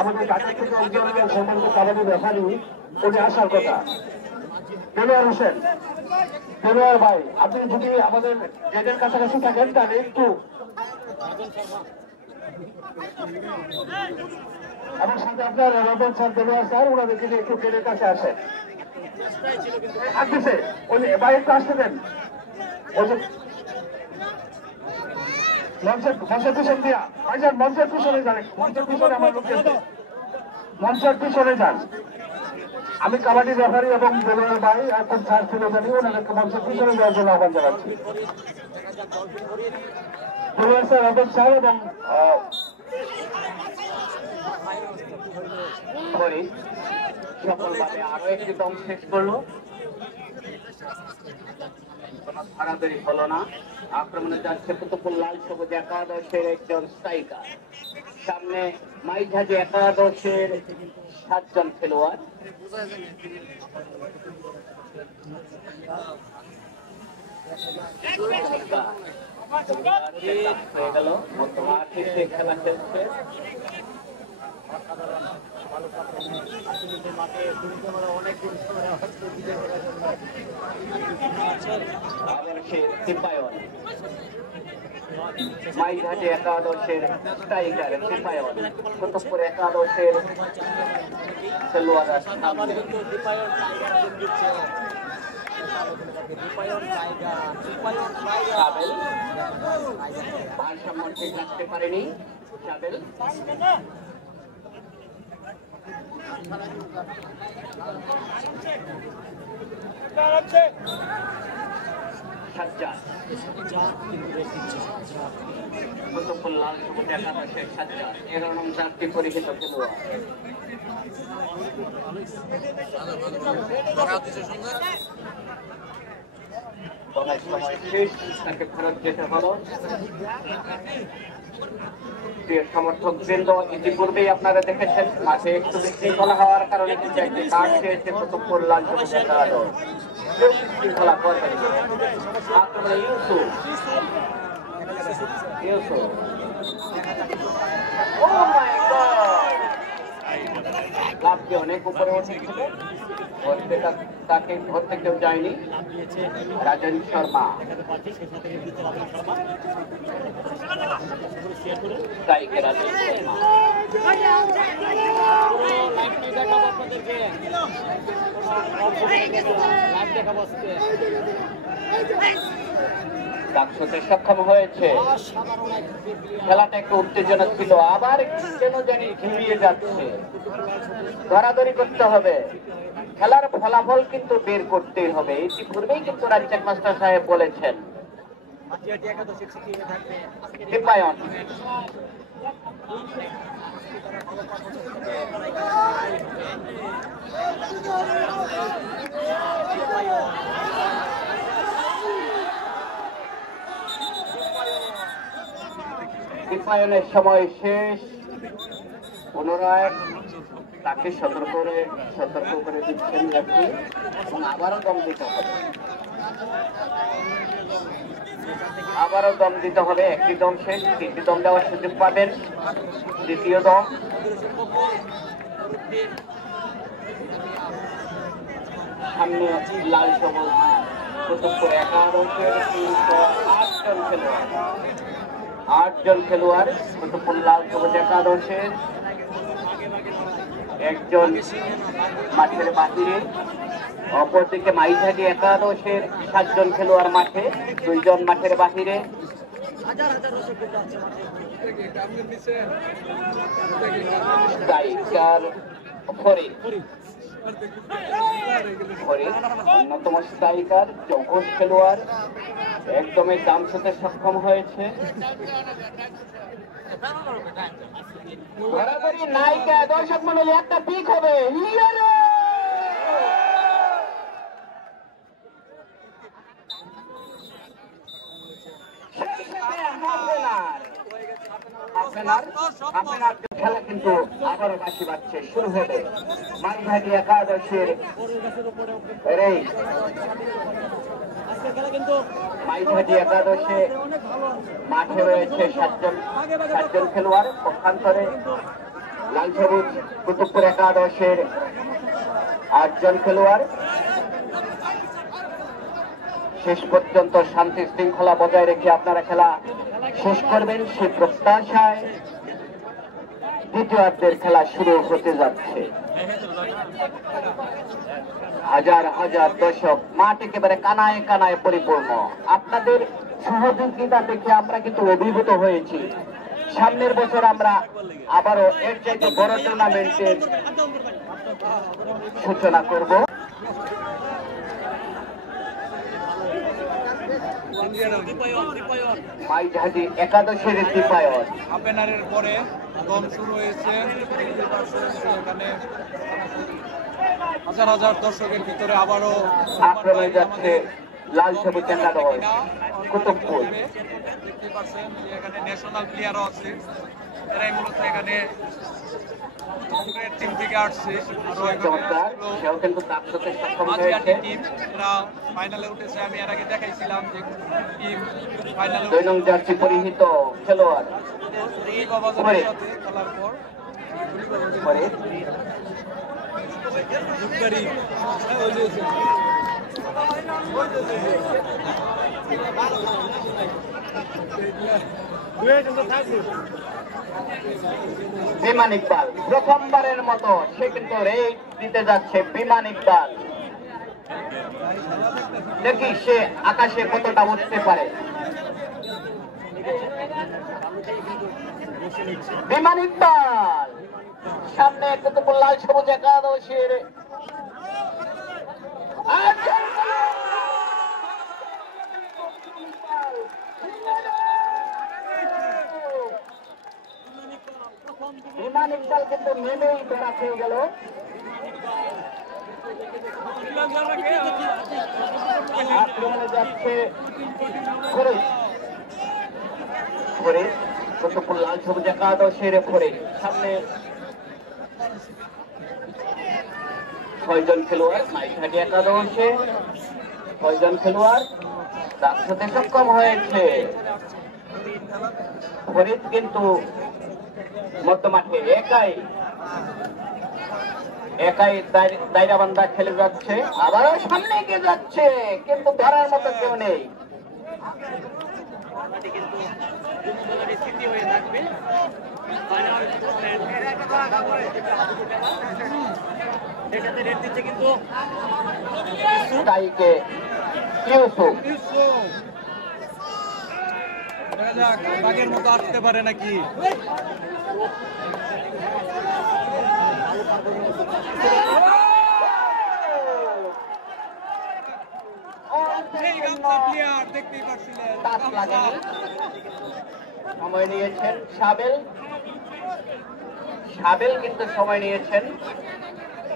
আমাদের ঢাকা থেকে একজন সম্মানিত কাবাডি রেফারি উনি আসার কথা, দেলোয়ার হোসেন। দেলোয়ার ভাই, আপনি যদি আমাদের গেটের কাছাকাছি থাকেন তাহলে একটু, আমার সাথে আপনার রতন স্যার, দেলোয়ার স্যার, ওনাদেরকে একটু গেটের কাছে আসেন। আসতেছে ওই ভাই, একটু আসতে দেন। মঞ্চের পিছন দিয়া ভাইজান, মঞ্চের পিছনে যান, মঞ্চের পিছনে আমার লোক আছে, মঞ্চের পিছনে যান। আমি কাবাডি রেফারি এবং দেলোয়ার ভাই এখন স্যার ছিল জানি, ওনাদেরকে মঞ্চের পিছনে যাওয়ার জন্য আহ্বান জানাচ্ছি। দেলোয়ার স্যার, রতন স্যার এবং সফলভাবে আরো একটি দম শেষ করলো। কোন তাড়াতাড়ি হলো না। আক্রমণে যাচ্ছে কুতুবুল লাল সবুজ একাদশের একজন স্ট্রাইকার। সামনে মাইঝাজি একাদশের 7 জন খেলোয়াড়। হয়ে গেল মধ্যমাঠে সে খেলা খেলছে। মাইঘাটে একাদশের স্ট্রাইকার দীপায়ন, কুতুবপুর একাদশের খেলোয়াড়রা ভারসাম্য ঠিক রাখতে পারেনি। সাজ্জাদ, কুতুবুল লাল সবুজ একাদশের সাজ্জাদ 13 নং জার্সি পরিহিত খেলোয়াড়। সময় শেষ, তাকে ফেরত যেতে হলো। প্রিয় সমর্থক বৃন্দ, ইতিপূর্বেই আপনারা দেখেছেন মাঠে একটু বিশৃঙ্খলা হওয়ার কারণে কিন্তু একটি কাজ চেয়েছে কুতুবপুর লাল সবুজ একাদশ। বিশৃঙ্খলা করবেন ইউসুফ। ও মাই গড, লাভকে অনেক উপরে উঠেছিল, তাকে ধরতে কেউ যায়নি। রাজন শর্মা গায়িকা রাজন শর্মা ডাকতে সক্ষম হয়েছে। খেলাটা একটু উত্তেজনা ছিল, আবার কেন জানি ঘুরিয়ে যাচ্ছে। ধরাধরি করতে হবে, খেলার ফলাফল কিন্তু বের করতেই হবে। ইতিপূর্বেই কিন্তু রাজ্জাক মাস্টার সাহেব বলেছেন। দীপায়ন দীপায়নের সময় শেষ। পুনরায় তাকে সতর্ক করে দিচ্ছেন রেফারি এবং আবারও দম দিতে হবে। একটি দম শেষ, 3টি দম দেওয়ার সুযোগ পাবেন। দ্বিতীয় দম, সামনে লাল সবুজ কুতুবপুর একাদশের 8 জন খেলোয়াড় কুতুবপুর লাল সবুজ একাদশের। একজন মাঠের বাহিরে, অপরদিকে মাইঝাটি একাদশের 7 জন খেলোয়াড় মাঠে, 2 জন মাঠের বাহিরে। অন্যতম স্ট্রাইকার চৌকস খেলোয়াড়, একদমই দাম ছুতে সক্ষম হয়েছে। ঘোরাঘুরি নায়িকা, দর্শক মন্ডলী একটা পিক হবে। খেলা কিন্তু আবারও বাঁশি বাজছে, শুরু হবে। মাইঝাটি একাদশের মাঠে রয়েছে 7 জন খেলোয়াড়। পক্ষান্তরে লাল সবুজ কুতুবপুর একাদশের 8 জন খেলোয়াড়। শেষ পর্যন্ত শান্তি শৃঙ্খলা বজায় রেখে আপনারা খেলা শেষ করবেন সে প্রত্যাশায় দ্বিতীয়ার্ধের খেলা শুরু হতে যাচ্ছে। হাজার হাজার দর্শক, মাঠ একেবারে কানায় কানায় পরিপূর্ণ। আপনাদের সহযোগিতা দেখে আমরা কিন্তু অভিভূত হয়েছি। সামনের বছর আমরা আবারও এর চাইতে বড় টুর্নামেন্টের সূচনা করব। মাইঝাটি একাদশের দীপায়ন ওপেনারের পরে দম শুরু হয়েছে। এখানে হাজার হাজার দর্শকের ভিতরে আবারও আক্রমণে যাচ্ছে লাল সবুজ একাদশ কুতুবপুর। দেখতে পাচ্ছেন যে এখানে ন্যাশনাল প্লেয়ারও আছে, এরাই মূলত এখানে টিম থেকে আসছে। ফাইনালে উঠেছে, আমি এর আগে দেখাইছিলাম যে টিম ফাইনালে 2 নং জার্সি পরিহিত খেলোয়াড় খেলার পর বিমান ইকবাল প্রথমবারের মতো সে কিন্তু রেড দিতে যাচ্ছে। বিমান ইকবাল, দেখি সে আকাশে কতটা উঠতে পারে। বিমান ইকবাল সামনে কুতুবপুর লাল সবুজ একাদশের নেমেই ধরা খেয়ে গেল। আক্রমণে যাচ্ছে ফরিদ। কুতুবপুর লাল সবুজ একাদশের ফরিদ। সামনে 6 জন খেলোয়াড়, মাইঘাটি একাদশে 6 জন খেলোয়াড় রান হতে সক্ষম হয়েছে। ফরিদ কিন্তু মধ্য মাঠে একাই দায়রাবান্ধা খেলে যাচ্ছে, আবারও সামনে এগিয়ে যাচ্ছে, কিন্তু ধরার মতো কেউ নেই। তাইকে ইউসুফ বাঘের মতো আসতে পারে নাকি? দেখতেই পাচ্ছিলেন সময় নিয়েছেন সাবেল কিন্তু সময় নিয়েছেন।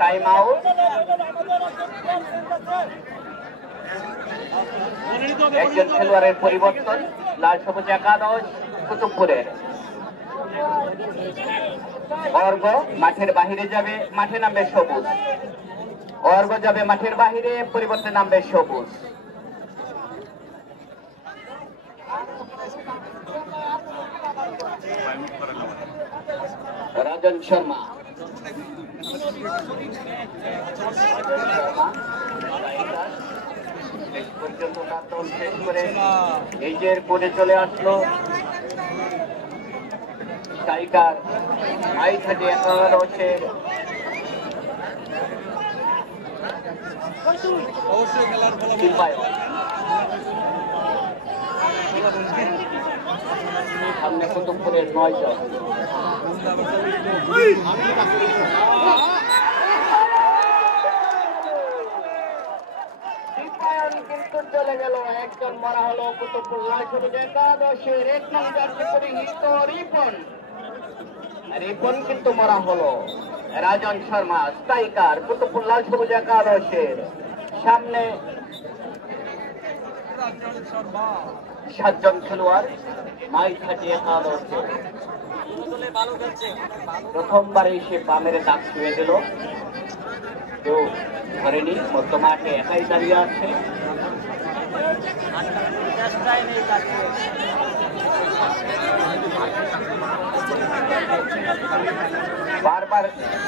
Time out. একজন খেলোয়াড়ের পরিবর্তন লাল সবুজ একাদশ কুতুবপুরের। অর্ঘ মাঠের বাহিরে যাবে, মাঠে নামবে সবুজ। অর্ঘ যাবে মাঠের বাহিরে, পরিবর্তে নামবে সবুজ। রাজন শর্মা পর্যন্ত তার দল শেষ করে নিজের কোর্টে চলে আসলো। স্ট্রাইকার মাইঘাটি একাদশের অবশ্যই খেলার সামনে কুতুবপুরের 9 জন। কিন্তু চলে গেল, একজন মারা হলো কুতুবপুর লাল সবুজ একাদশের 1 নং জার্সি পরিহিত রিপন কিন্তু মারা হলো। রাজন শর্মা স্ট্রাইকার কুতুবপুর লাল সবুজ একাদশের। সামনে 7 জন খেলোয়াড় মাইঘাটি একাদশের। প্রথমবারে সে বামের দাগ ছুঁয়ে দিল, কেউ ধরেনি। মধ্য মাঠে একাই দাঁড়িয়ে আছে। বারবার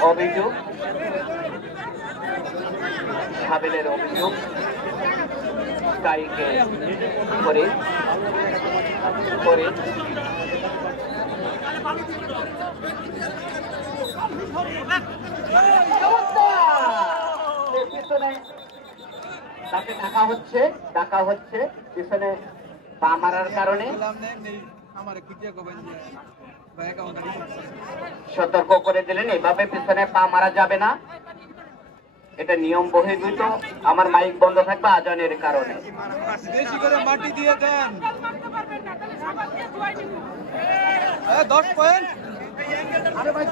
অভিযোগ, সাবেলের অভিযোগ। তাইকে করে পিছনে তাকে ডাকা হচ্ছে পিছনে পা মারার কারণে। সতর্ক করে দিলেন, এভাবে পিছনে পা মারা যাবে না, এটা নিয়ম বহির্ভূত। আমার মাইক বন্ধ থাকবে আজানের কারণে। বেশি করে মাটি দিয়ে দেন। 10 পয়েন্ট। আরে ভাই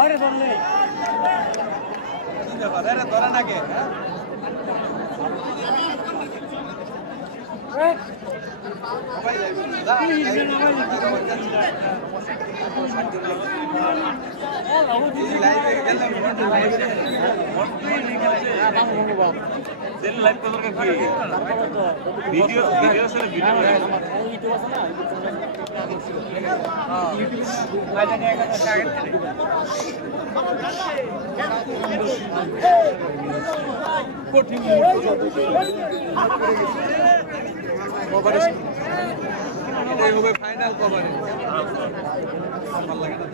আরে বললে ধরে নাকি কঠিন এটাই হবে ফাইনাল কভারে। ভালো লাগে না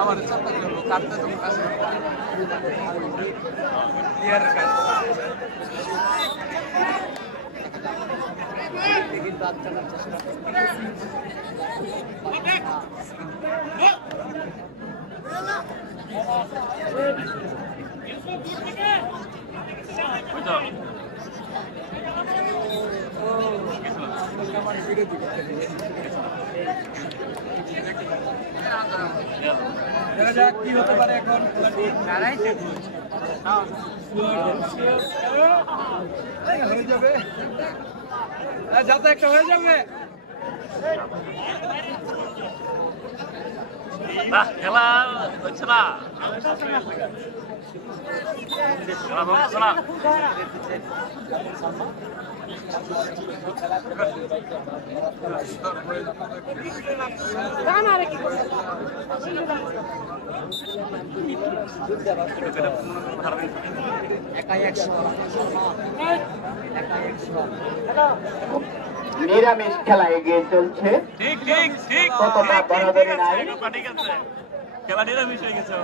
আমার কাটতে তো কিন্তু দেখা যাক কি হতে পারে এখন। হয়ে যাবে, যাতে একটা হয়ে যাবে। খেলা হচ্ছে না, খেলা হচ্ছে না। নিরামিষ খেলা এগিয়ে চলছে, ঠিক ঠিক ঠিক, ততটা বরাবরই নাই। ঠিক আছে, খেলা নিরামিষ হয়ে গেছে।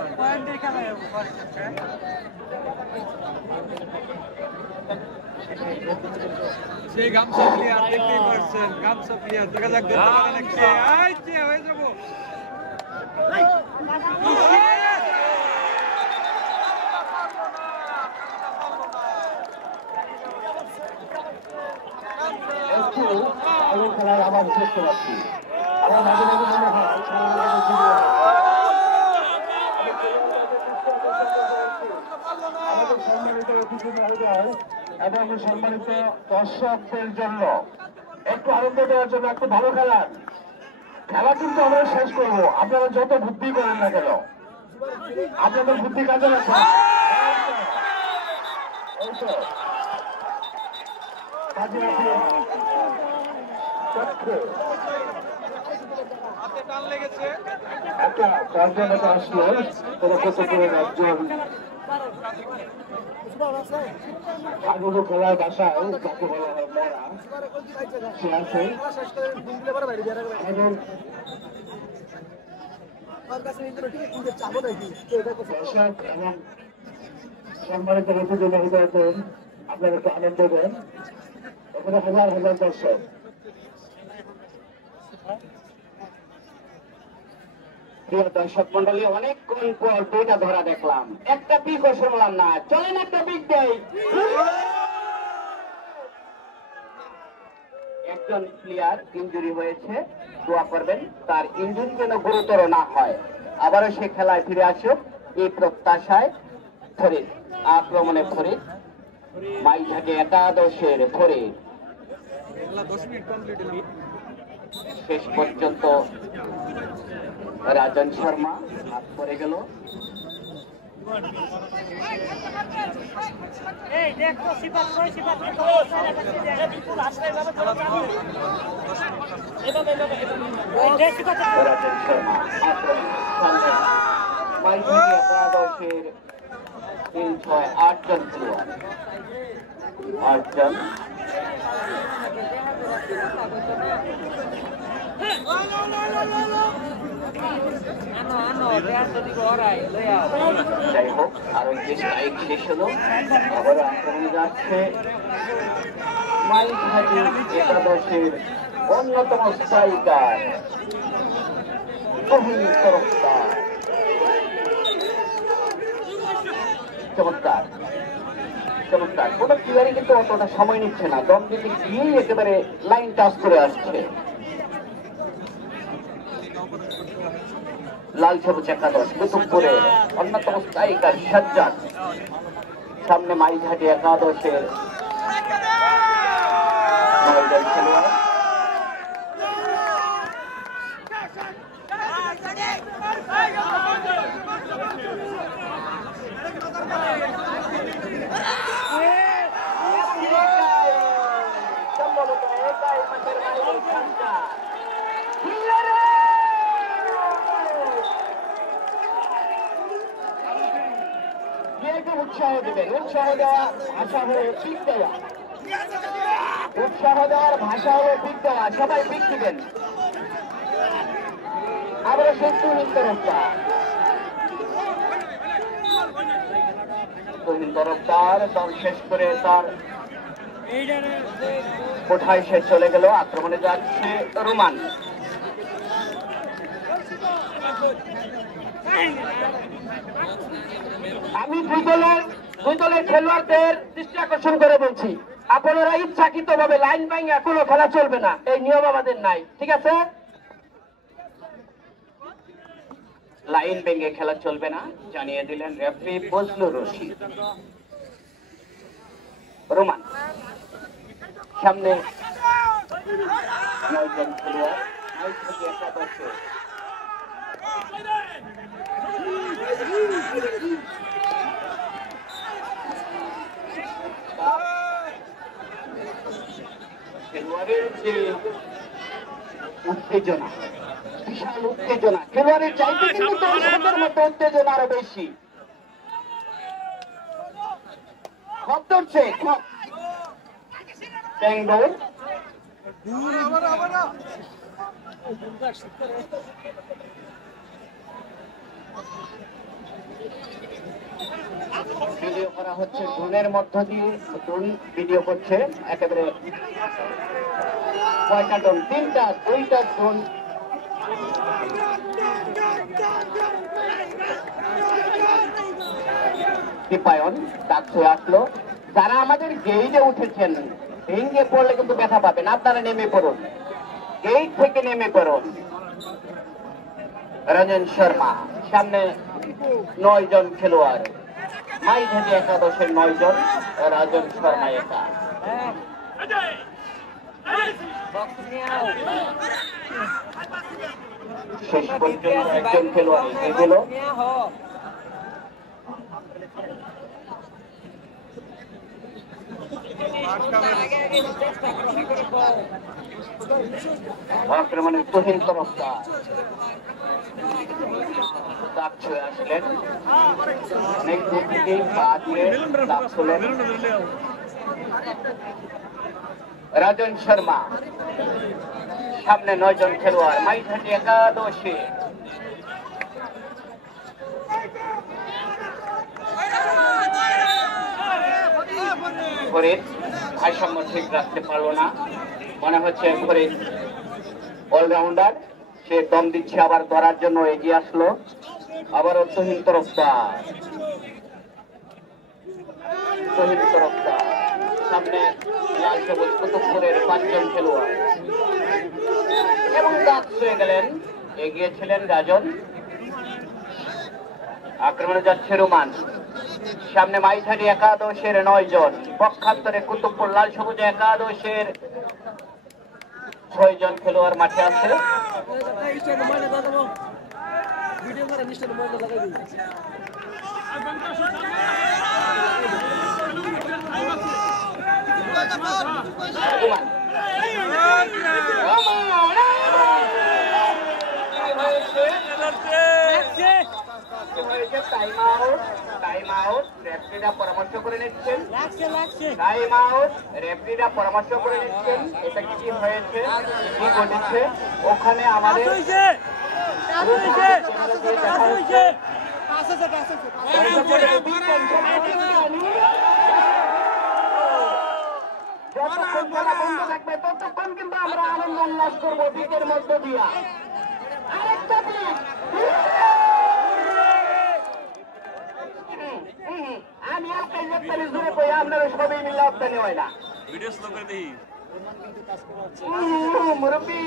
সেই গামছা প্লেয়ার দেখতেই পারছেন, গামছা প্লেয়ার দেখা যাক দেখতে পারে নাকি। এই যে হয়ে যাবো। একটু আলু খেলার আওয়াজ দেখতে পাচ্ছি। আমার মাঝে মাঝে মনে হয় আমাদের সম্মানিত অতিথি মহোদয় এবং সম্মানিত দর্শকদের জন্য একটু আনন্দ দেওয়ার জন্য একটু ভালো খেলার খেলা কিন্তু আমরা শেষ করবো। আপনারা যত বুদ্ধি করেন না কেন, আপনাদের বুদ্ধি কাজে রাখেন। কাজে রাখেন। হাতে টান লেগেছে। একটা পর্যটক আসলো, কোনো কত করে একজন আগুলো খেলার বাসায় যাকে বলা হয় মরা, সে আছে এবং দর্শক এবং সম্মানিত অতিথি মহোদয়গণ, আপনারা একটু আনন্দ দেন। এখানে হাজার হাজার দর্শক। প্রিয় দর্শক মন্ডলী, অনেকক্ষণ পর দুইটা ধরা দেখলাম, একটা পিকও শুনলাম না। চলেন একটা পিক দেই। একজন প্লেয়ার ইনজুরি হয়েছে, দোয়া করবেন তার ইনজুরি যেন গুরুতর না হয়, আবারও সে খেলায় ফিরে আসুক এই প্রত্যাশায়। ফরিদ আক্রমণে, ফরিদ মাইঝাটে একাদশের ফরিদ শেষ পর্যন্ত রাজন শর্মা হাত পড়ে গেল। রাজন শর্মা মাইঝাটি একাদশের 3, 6, 8 জন খেলোয়াড়, 8 জন। যাই হোক, আরো যে স্ট্রাইক শেষ হলো, আবার আক্রমণে যাচ্ছে মাইঝাটি একাদশের অন্যতম স্ট্রাইকার সোহেল তরফদার। চমৎকার চমৎকার, কোন প্লেয়ারই কিন্তু অতটা সময় নিচ্ছে না, দম দিতে গিয়েই একেবারে লাইন টাচ করে আসছে। লাল সবুজ একাদশ কুতুবপুরে অন্যতম স্ট্রাইকার সাজ্জাদ, সামনে মাইঝাটি একাদশের 9 জন খেলোয়াড়। উৎসাহ দেবেন, উৎসাহ দেওয়া ভাষা হলো পিক দেওয়া, উৎসাহ দেওয়ার ভাষা হলো পিক দেওয়া। সবাই পিক দিবেন। আমরা তুহিন তরফদার দল শেষ করে তার কোঠায় সে চলে গেল। আক্রমণে যাচ্ছে রোমান। আমি দুই দলের খেলোয়াড়দের দৃষ্টি আকর্ষণ করে বলছি, আপনারা ইচ্ছাকৃত ভাবে লাইন ভাঙিয়া কোনো খেলা চলবে না, এই নিয়ম আমাদের নাই, ঠিক আছে? লাইন ভেঙে খেলা চলবে না জানিয়ে দিলেন রেফারি বজলুর রশিদ। রোমান সামনে 9 জন খেলোয়াড়, 9 থেকে একাদশে খেলোয়াড়ের যে উত্তেজনা, বিশাল উত্তেজনা, খেলোয়াড়ের চাইতে কিন্তু দর্শকদের মধ্যে উত্তেজনা আরো বেশি। খপ ধরছে, খপ ব্যাঙ্গলোর ভিডিও করা হচ্ছে ড্রোনের মধ্য দিয়ে, ড্রোন ভিডিও করছে একেবারে কয়টা ড্রোন, 3টা 2টা ড্রোন দীপায়ন ডাকছে আসলো। যারা আমাদের গেইটে উঠেছেন ভেঙে পড়লে কিন্তু ব্যথা পাবেন, আপনারা নেমে পড়ুন, গেইট থেকে নেমে পড়ুন। রঞ্জন শর্মা সামনে 9 জন খেলোয়াড়, মাইঝাটি একাদশের 9 জন, রাজন শর্মা একা। শেষ পর্যন্ত একজন খেলোয়াড় এগিয়ে গেল। আক্রমণের তহিন চমৎকার দাগ ছুঁয়ে আসলেন, অনেক দূর থেকে পা দিয়ে দাগ ছুঁলেন রাজন শর্মা। সামনে 9 জন খেলোয়াড়, মাইঝাটি একাদশে ফরিদ ভারসাম্য ঠিক রাখতে পারলো না, মনে হচ্ছে ফরিদ অলরাউন্ডার, সে দম দিচ্ছে, আবার ধরার জন্য এগিয়ে আসলো, আবার তহিন তরফদার, তহিন তরফদার সামনে লাল সবুজ কুতুবপুরের 5 জন খেলোয়াড় এবং দাগ ছুঁয়ে গেলেন, এগিয়েছিলেন রাজন। আক্রমণে যাচ্ছে রোমান, সামনে মাইঝাটি একাদশের 9 জন, পক্ষান্তরে কুতুবপুর লাল সবুজ একাদশের 6 জন খেলোয়াড় মাঠে আছে। টাইম আউট, রেফারিরা পরামর্শ করে নিচ্ছেন, টাইম আউট, রেফারিরা পরামর্শ করে নিচ্ছেন। এটা কি হয়েছে, কি ঘটেছে ওখানে আমাদের যতক্ষণ খেলা বন্ধ থাকবে ততক্ষণ কিন্তু আমরা আনন্দ উল্লাস করবো দিকের মধ্য দিয়া। আরেকটা আমি আপনার জুড়ে কই, আপনারা সবাই মিলে আপনানি হয় না ভিডিও স্লো করে দিই। মুরব্বী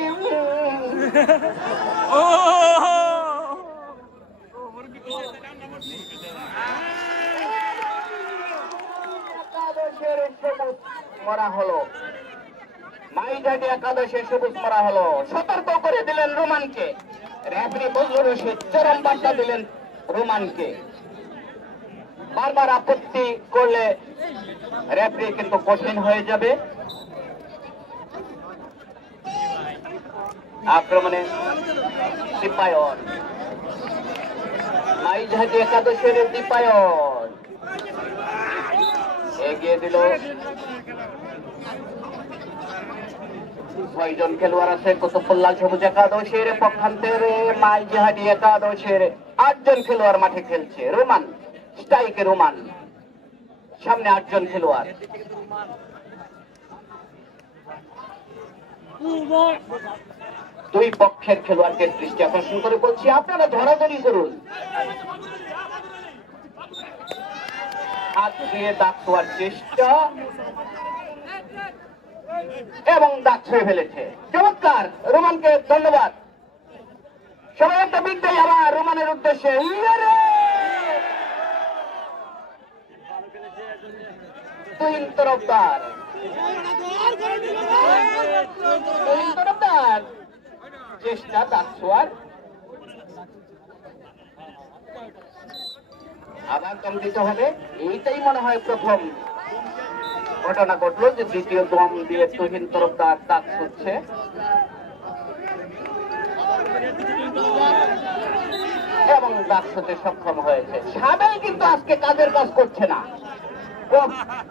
মরা হলো, মাইঝাটি একাদশে সবুজ মরা হলো। সতর্ক করে দিলেন রোমানকে, রেফারি বজলুর রশিদ চরম বার্তা দিলেন রোমানকে। বারবার আপত্তি করলে রেফারি কিন্তু কঠিন হয়ে যাবে। আক্রমণে দীপায়ন, মাইঝাটি একাদশের দীপায়ন এগিয়ে দিল। 6 জন খেলোয়াড় আছে কুতুবপুর লাল সবুজ একাদশের, পক্ষান্তরে মাইঝাটি একাদশের 8 জন খেলোয়াড় মাঠে খেলছে। রোমান স্ট্রাইকে, রোমান সামনে 8 জন খেলোয়াড়। দুই পক্ষের খেলোয়াড়কে দৃষ্টি আকর্ষণ করে বলছি, আপনারা ধরাধরি করুন। হাত দিয়ে দাগ ছোঁয়ার চেষ্টা এবং দাগ ছুঁয়ে ফেলেছে। চমৎকার, রোমানকে ধন্যবাদ। সবাই একটা বিদ্যাই আবার রোমানের উদ্দেশ্যে। তুহিন তরফদার, তুহিন তরফদার চেষ্টা দাগ ছোঁয়ার, আবার দম দিতে হবে। এইটাই মনে হয় প্রথম ঘটনা ঘটলো যে দ্বিতীয় দম দিয়ে তুহিন তরফদার দাগ ছুঁচ্ছে। এবং দাগ ছুঁতে সক্ষম হয়েছে। সাবেল কিন্তু আজকে কাজের কাজ করছে না,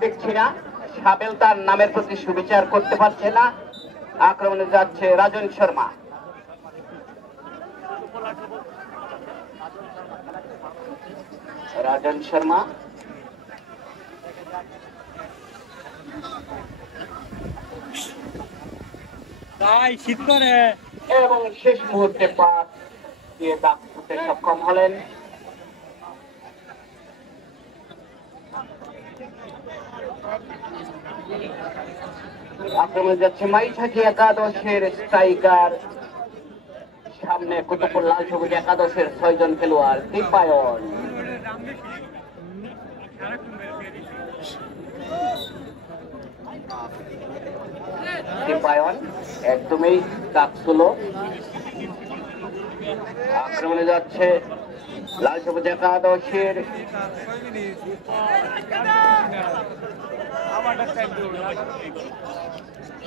দেখছি না সাবেল তার নামের প্রতি সুবিচার করতে পারছে না। আক্রমণে যাচ্ছে রাজন শর্মা। রাজন শর্মা শীত করে এবং শেষ মুহূর্তে পাস দিয়ে দাগ ছুঁতে সক্ষম হলেন। আক্রমণে যাচ্ছে মাইঝাকি একাদশের স্ট্রাইকার, সামনে কুতুবপুর লাল সবুজ একাদশের 6 জন খেলোয়াড়। দীপায়ন, দীপায়ন একদমই দাগ ছিল। আক্রমণে যাচ্ছে লাল সবুজ একাদশের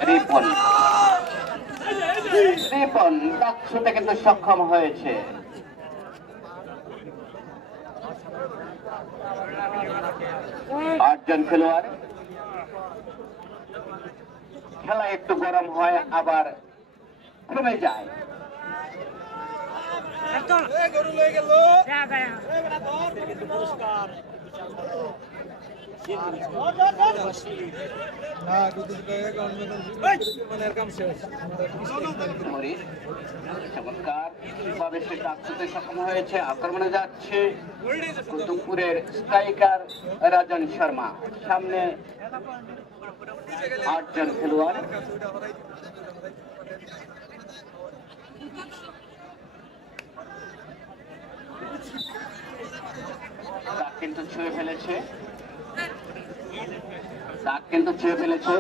রিপন। রিপন দাগ ছুঁতে কিন্তু সক্ষম হয়েছে। 8 জন খেলোয়াড়। খেলা একটু গরম হয় আবার থেমে যায়। চমৎকার ভাবে সে দাগ ছুঁতে সক্ষম হয়েছে। আক্রমণে যাচ্ছে কুতুবপুরের স্ট্রাইকার রাজন শর্মা, সামনে 8 জন খেলোয়াড়। দাগ কিন্তু ছুঁয়ে ফেলেছে, দাগ কিন্তু ছুঁয়ে ফেলেছে।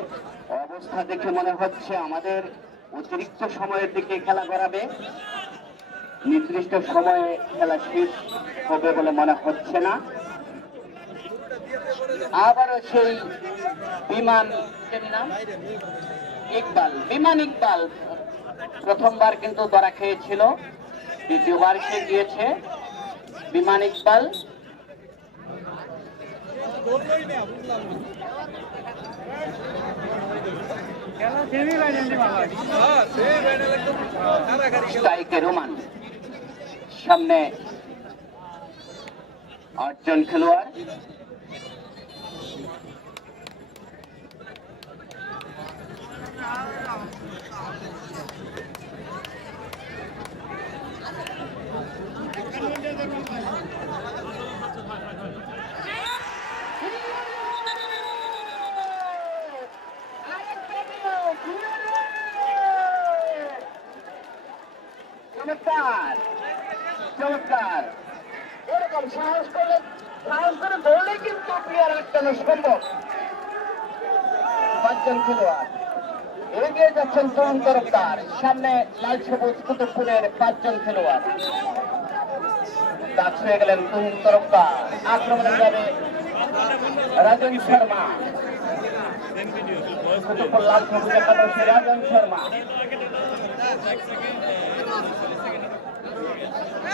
অবস্থা দেখে মনে হচ্ছে আমাদের অতিরিক্ত সময়ের দিকে খেলা করাবে। নির্দিষ্ট সময়ে খেলা শেষ হবে বলে মনে হচ্ছে না। আবারও সেই বিমান ইকবাল, বিমান ইকবাল প্রথমবার কিন্তু ধরা খেয়েছিল, দ্বিতীয়বার সে গিয়েছে। বিমান ইকবাল স্ট্রাইকে রোমান, সামনে 8 জন খেলোয়াড়। চমৎকার, চমৎকার। এরকম সাহস করে দৌড়ে কিন্তু প্লেয়ার আটকানো সম্ভব। 5 জন খেলোয়াড় এগিয়ে যাচ্ছেন তরুণ তরফদার, সামনে লাল সবুজ কুতুবপুরের 5 জন খেলোয়াড়। দাগ ছুঁয়ে গেলেন তরুণ তরফদার। আক্রমণে যাবে রাজন শর্মা, কুতুবপুর লাল সবুজ একাদশে রাজন শর্মা।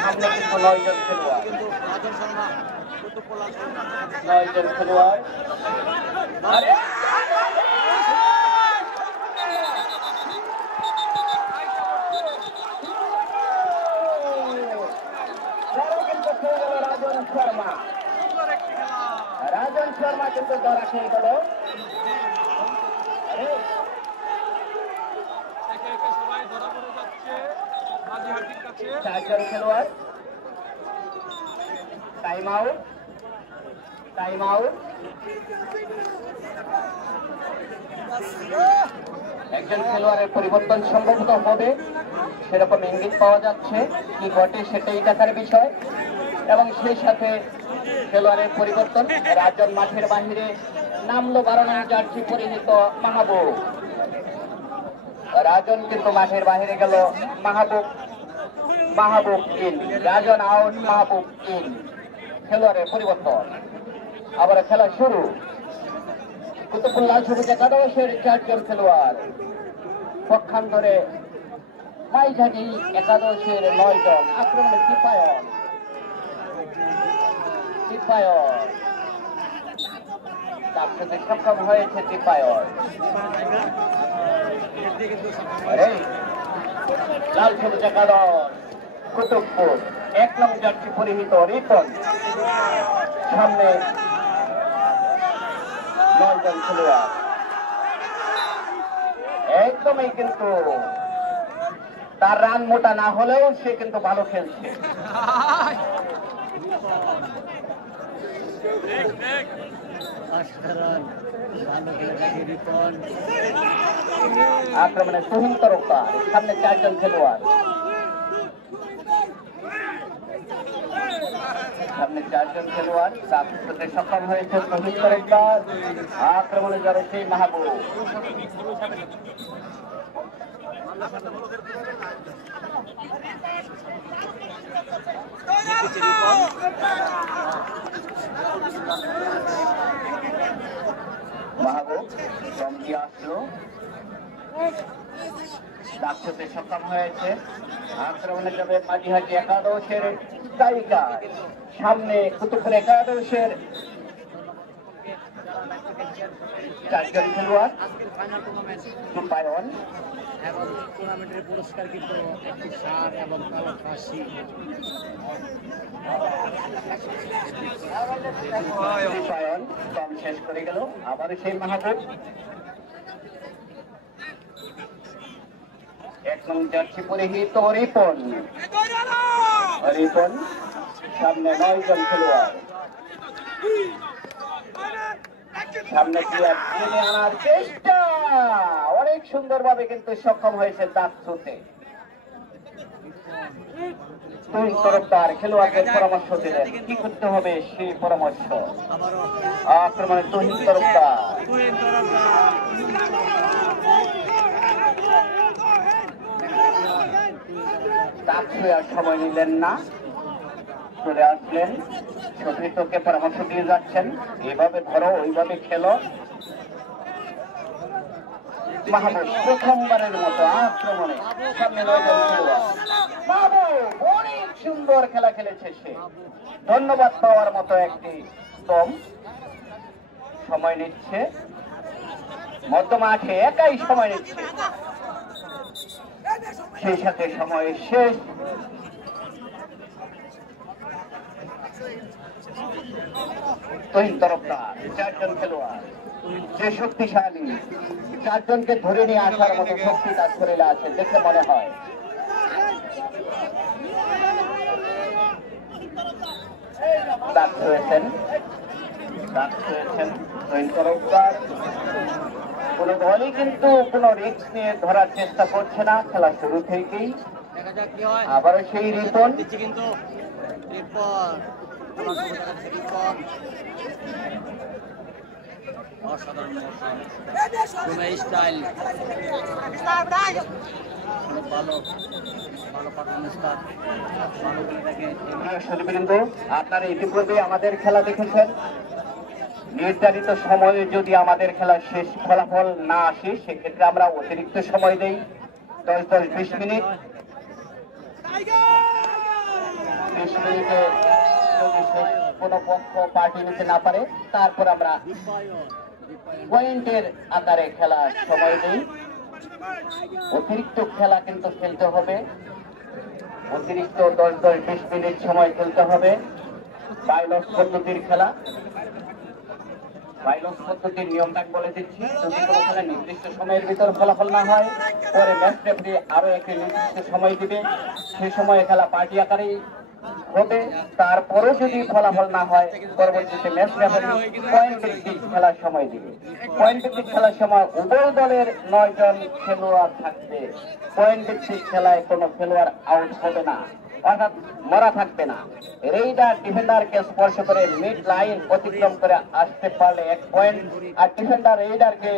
সামনে কিন্তু 9 জন খেলোয়াড়, 9 জন খেলোয়াড়। রাজন শর্মা কিন্তু ধরা খেয়ে গেল। ধরা পড়ে যাচ্ছে মাঝিহাটির কাছে। 4 জন খেলোয়াড়। Time out, time out. একজন খেলোয়াড়ের পরিবর্তন সম্ভবত হবে, সেরকম ইঙ্গিত পাওয়া যাচ্ছে। কি ঘটে সেটাই দেখার বিষয়। এবং সেই সাথে খেলোয়াড়ের পরিবর্তন। রাজন মাঠের বাহিরে নামলো 12 নং জার্সি পরিহিত মাহবুব। রাজন কিন্তু মাঠের বাহিরে গেল। Mahbub in. Rajan out, Mahbub in. খেলোয়াড়ের পরিবর্তন। আবার খেলা শুরু। কুতুবুল্লাহ সবুজ একাদশের 4 জন খেলোয়াড়। পক্ষান্তরে মাইঝাটি একাদশের 9 জন। আক্রমণে চিপায়ন। তার সাথে সক্ষম হয়েছে চিপায়ন। লাল সবুজ একাদশ কুতুবপুর 1 নং জার্সি পরিহিত রিপন। সামনে 9 জন খেলোয়াড়। একদমই কিন্তু তার রান মোটা না হলেও সে কিন্তু ভালো খেলছে। আক্রমণে তুহিন তরফদার। সামনে 4 জন খেলোয়াড়। তার সাথে সক্ষম হয়েছে তুহিন তরফদার। আক্রমণে যাচ্ছে মাহবুব। চমকি আসলো। তার সাথে সক্ষম হয়েছে। আক্রমণে যাবে মাঝিহাটি একাদশের টাইগার। সামনে কুতুবপুর একাদশের 4 জন খেলোয়াড়। চিপায়ন এবং টুর্নামেন্টের পুরস্কার কিন্তু একটি সার এবং কালো খাসি। চিপায়ন কম শেষ করে গেল। আবার সেই মাহবুব 1 নং জার্সি পরিহিত রিপন। সামনে 9 জন খেলোয়াড়। সামনে টেনে আনার চেষ্টা। অনেক সুন্দরভাবে কিন্তু সক্ষম হয়েছে দাঁত ছুঁতে। তুহিন তরফদার খেলোয়াড়দের পরামর্শ দিলেন কি করতে হবে সেই পরামর্শ। আক্রমণে তুহিন তরফদার। দাঁত ছুঁয়ে আর সময় নিলেন না, চলে আসলেন। সতীর্থকে পরামর্শ দিয়ে যাচ্ছেন, এইভাবে ধরো, ওইভাবে খেলো। মাহবুব প্রথমবারের মতো আক্রমণে সামনে 9 জন খেলোয়াড়। মাহবুব অনেক সুন্দর খেলা খেলেছে সে। ধন্যবাদ পাওয়ার মতো একটি দম। সময় নিচ্ছে, মধ্য মাঠে একাই সময় নিচ্ছে। সেই সাথে সময় শেষ। তুহিন তরফদার 4 জন খেলোয়াড়। যে শক্তিশালী, 4 জনকে ধরে নিয়ে আসার মতো শক্তি তার শরীরে আছে দেখে মনে হয়। দাঁত ছুঁয়েছেন তুহিন তরফদার। কোন দলই কিন্তু কোন রিস্ক নিয়ে ধরার চেষ্টা করছে না খেলা শুরু থেকেই। আবারও সেই রিপন। কিন্তু অসাধারণ স্টাইল, ভালো পারফরমেন্স তার। আপনারা ইতিপূর্বে আমাদের খেলা দেখেছেন। নির্ধারিত সময়ে যদি আমাদের খেলার শেষ ফলাফল না আসে সেক্ষেত্রে আমরা অতিরিক্ত সময় দেই 10-20 মিনিট। 20 মিনিটে যদি কোনো পক্ষ পার্টি নিতে না পারে তারপর আমরা পয়েন্টের আকারে খেলার সময় দেই। অতিরিক্ত খেলা কিন্তু খেলতে হবে, অতিরিক্ত 10-20 মিনিট সময় খেলতে হবে। বাইলস পদ্ধতির খেলা। বাইলস পদ্ধতির নিয়মটা বলে দিচ্ছি। যদি কোনো খেলা নির্দিষ্ট সময়ের ভিতর ফলাফল না হয়, পরে ম্যাচ রেফারি আরো একটি নির্দিষ্ট সময় দিবে। সেই সময়ে খেলা পার্টি আকারেই হবে। তারপরেও যদি ফলাফল না হয়, পরবর্তীতে ম্যাচ রেফারি পয়েন্ট ভিত্তিক খেলার সময় দিবে। পয়েন্ট ভিত্তিক খেলার সময় উভয় দলের 9 জন খেলোয়াড় থাকবে। পয়েন্ট ভিত্তিক খেলায় কোনো খেলোয়াড় আউট হবে না, অর্থাৎ মরা থাকবে না। রেইডার ডিফেন্ডারকে স্পর্শ করে মিড লাইন অতিক্রম করে আসতে পারলে 1 পয়েন্ট, আর ডিফেন্ডার রেইডারকে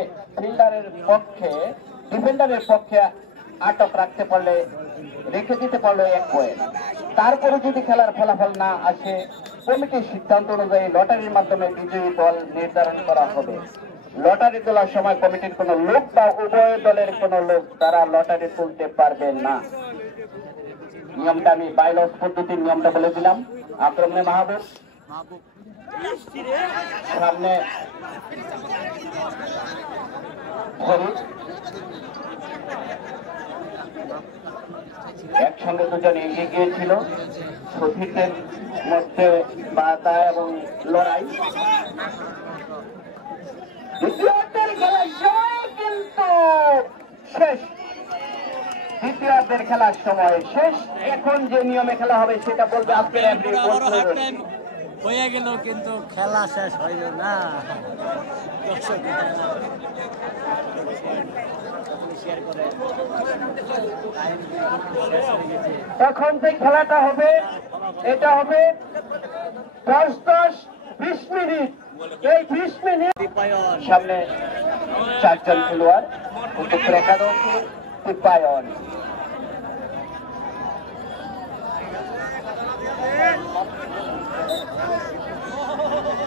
ডিফেন্ডারের পক্ষে আটক রাখতে পারলে, রেখে দিতে পারলে 1 পয়েন্ট। তারপরে যদি খেলার ফলাফল না আসে, কমিটির সিদ্ধান্ত অনুযায়ী লটারির মাধ্যমে বিজয়ী দল নির্ধারণ করা হবে। লটারি তোলার সময় কমিটির কোনো লোক বা উভয় দলের কোনো লোক তারা লটারি তুলতে পারবেন না। নিয়মটা আমি বাইলস পদ্ধতির নিয়মটা বলে দিলাম। আক্রমণে মাহবুব, সামনে ফরিদ, একসঙ্গে দুজন এগিয়ে গিয়েছিল। সঠিকের মধ্যে বাধা এবং লড়াই। দ্বিতীয়ার্ধের খেলার সময় কিন্তু শেষ। দ্বিতীয়ার্ধের খেলার সময় শেষ। এখন যে নিয়মে খেলা হবে সেটা বলবে আজকের হয়ে গেল, কিন্তু খেলা শেষ হইল না। এখন যে খেলাটা হবে, এটা হবে 10-20 মিনিট। এই 20 মিনিট সামনে 4 জন খেলোয়াড়, উত্তর একাদশী টিপায়ন।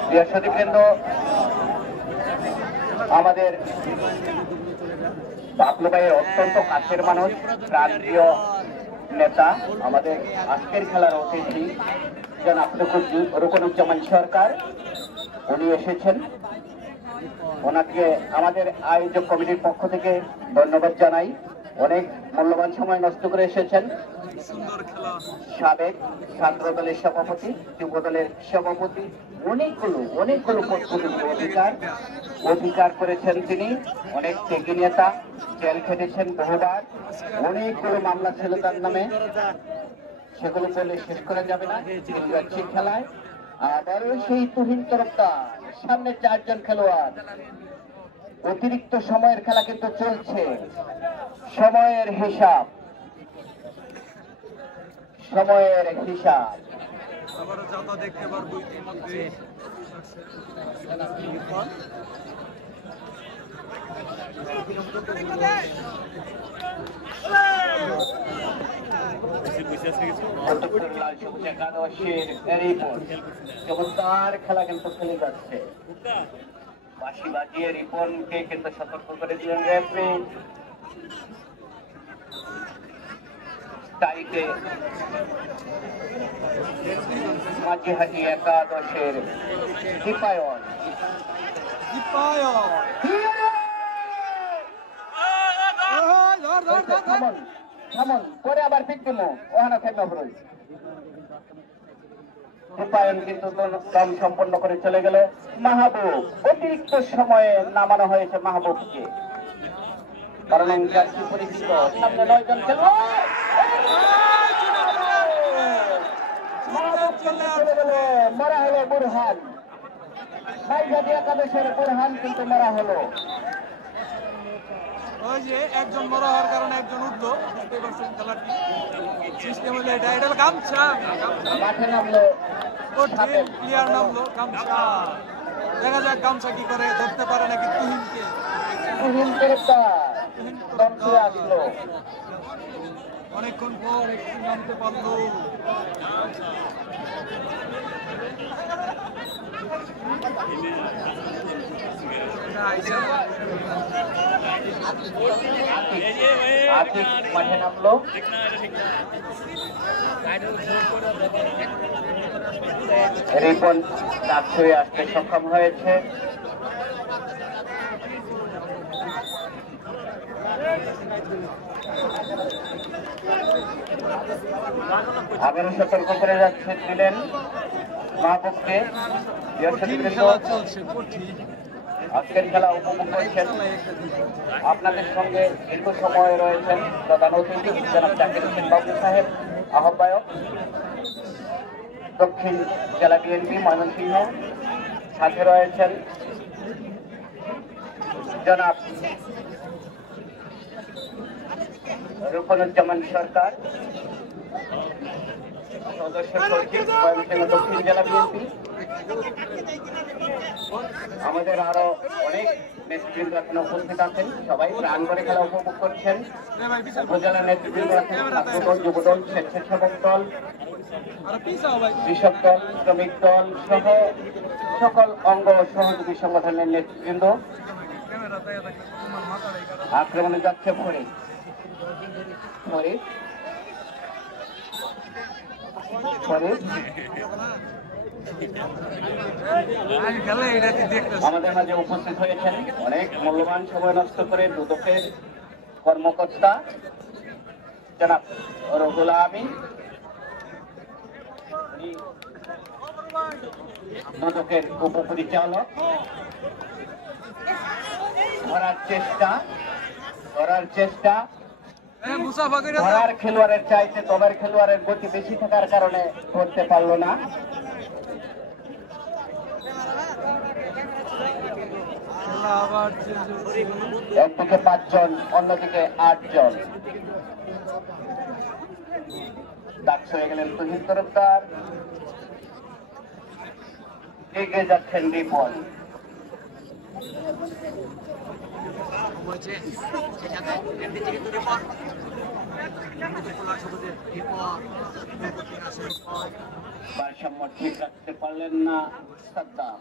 বৃহস্পতিবৃন্দ, আমাদের বাবলু ভাইয়ের অত্যন্ত কাছের মানুষ, প্রান্তীয় নেতা, আমাদের আজকের খেলার অতিথি জনাব রুকনুজ্জামান সরকার, উনি এসেছেন। ওনাকে আমাদের আয়োজক কমিটির পক্ষ থেকে ধন্যবাদ জানাই। অনেক মূল্যবান সময় নষ্ট করে এসেছেন। সাবেক ছাত্র দলের সভাপতি, যুব দলের সভাপতি, অনেকগুলো অধিকার করেছেন তিনি। অনেক ত্যাগী নেতা, জেল খেটেছেন বহুবার, অনেকগুলো মামলা ছিল তার নামে, সেগুলো বলে শেষ করা যাবে না। যাচ্ছি খেলায় আবারও সেই তুহিন তরফদার, সামনে 4 জন খেলোয়াড়। অতিরিক্ত সময়ের খেলা কিন্তু চলছে। সময়ের হিসাব আবারও যাতা দেখতে পারবো ইতিমধ্যে। চমৎকার খেলা কিন্তু খেলে যাচ্ছে। বাঁশি বাজিয়ে রিপনকে কিন্তু সতর্ক করে দিলেন রেফারি। তাইকে মাঝিহাটি একাদশের টিপায়ন। থামন, পরে আবার পিক ওখানে খেলনা হল। টিপায়ন কিন্তু দম সম্পন্ন করে চলে গেল। মাহবুব, অতিরিক্ত সময়ে নামানো হয়েছে মাহবুবকে, কারণ জার্সি পরিচিত। সামনে 9 জন খেলোয়াড়, মারা হলো বুরহান। মাইঘাটি একাদশের বুরহান কিন্তু মারা হলো। ওই যে একজন মরা হওয়ার কারণে একজন উঠলো। বুঝতে পারছেন খেলাটি সিস্টেম হলে এটা হলো গামছা। মাঠে নামলো, প্লেয়ার নামলো গামছা। দেখা যাক গামছা কি করে, ধরতে পারে নাকি তুহিনকে। আসলো অনেকক্ষণ পর একটু নামতে পারলো। মাঠে নামলো। রিপন কাজ হয়ে আসতে সক্ষম হয়েছে। আবারও সতর্ক করে দিলেন মাহবুবকে। কঠিন খেলা চলছে, কঠিন। আজকের খেলা উপভোগ করছেন। আপনাদের সঙ্গে দীর্ঘ সময় রয়েছেন প্রধান অতিথি জনাব জাকির হোসেন বাবলু সাহেব, আহ্বায়ক দক্ষিণ জেলা বিএনপি ময়মনসিংহ। সাথে রয়েছেন জনাব রূপনুজ্জামান সরকার, সদস্য সচিব ময়মনসিংহ দক্ষিণ জেলা বিএনপি। আমাদের আরো অনেক নেতৃবৃন্দ এখন উপস্থিত আছেন, সবাই প্রাণ করে খেলা উপভোগ করছেন। উপজেলা নেতৃবৃন্দ আছেন, ছাত্রদল, যুবদল, স্বেচ্ছাসেবক দল, কৃষক দল, শ্রমিক দল সহ সকল অঙ্গ সহযোগী সংগঠনের নেতৃবৃন্দ। আক্রমণে যাচ্ছে ফরিদ, আমাদের মাঝে উপস্থিত হয়েছেন অনেক মূল্যবান সময় নষ্ট করে দুদকের কর্মকর্তা জনাব রুহুল আমিন, দুদকের উপপরিচালক। ধরার চেষ্টা ধরার খেলোয়াড়ের চাইতে তবের খেলোয়াড়ের গতি বেশি থাকার কারণে ধরতে পারলো না। একদিকে 5 জন, অন্যদিকে 8 জন। ডাকস হয়ে গেলেন তুহিন তরফদার, এগিয়ে যাচ্ছেন রিপন। ভারসাম্য ঠিক রাখতে পারলেন না সাদ্দাম।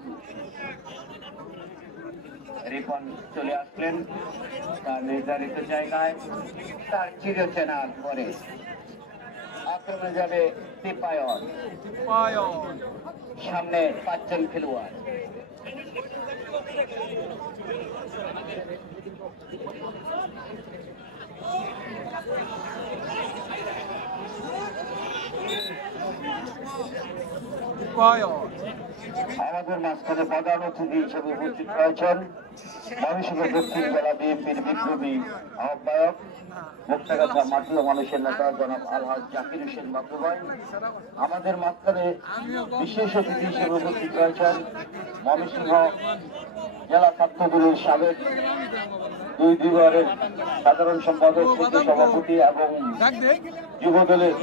রিপন চলে আসলেন তার নির্ধারিত জায়গায়, তার চিরচেনার পরে আক্রমণে যাবে তিপায়ন। সামনে 5 জন খেলোয়াড়। আমাদের মাঝখানে প্রধান অতিথি হিসেবে উপস্থিত রয়েছেন ময়মনসিংহ দক্ষিণ জেলা বিএনপির বিপ্লবী আহ্বায়ক, মুক্তাগাছা মাটিও মানুষের নেতা জনাব আলহাজ জাকির হোসেন বাবলু ভাই। আমাদের মাঝখানে বিশেষ অতিথি হিসেবে উপস্থিত রয়েছেন ময়মনসিংহ জেলা ছাত্রদলের সাবেক 2 বারের সাধারণ সম্পাদক, সভাপতি এবং যুবদলের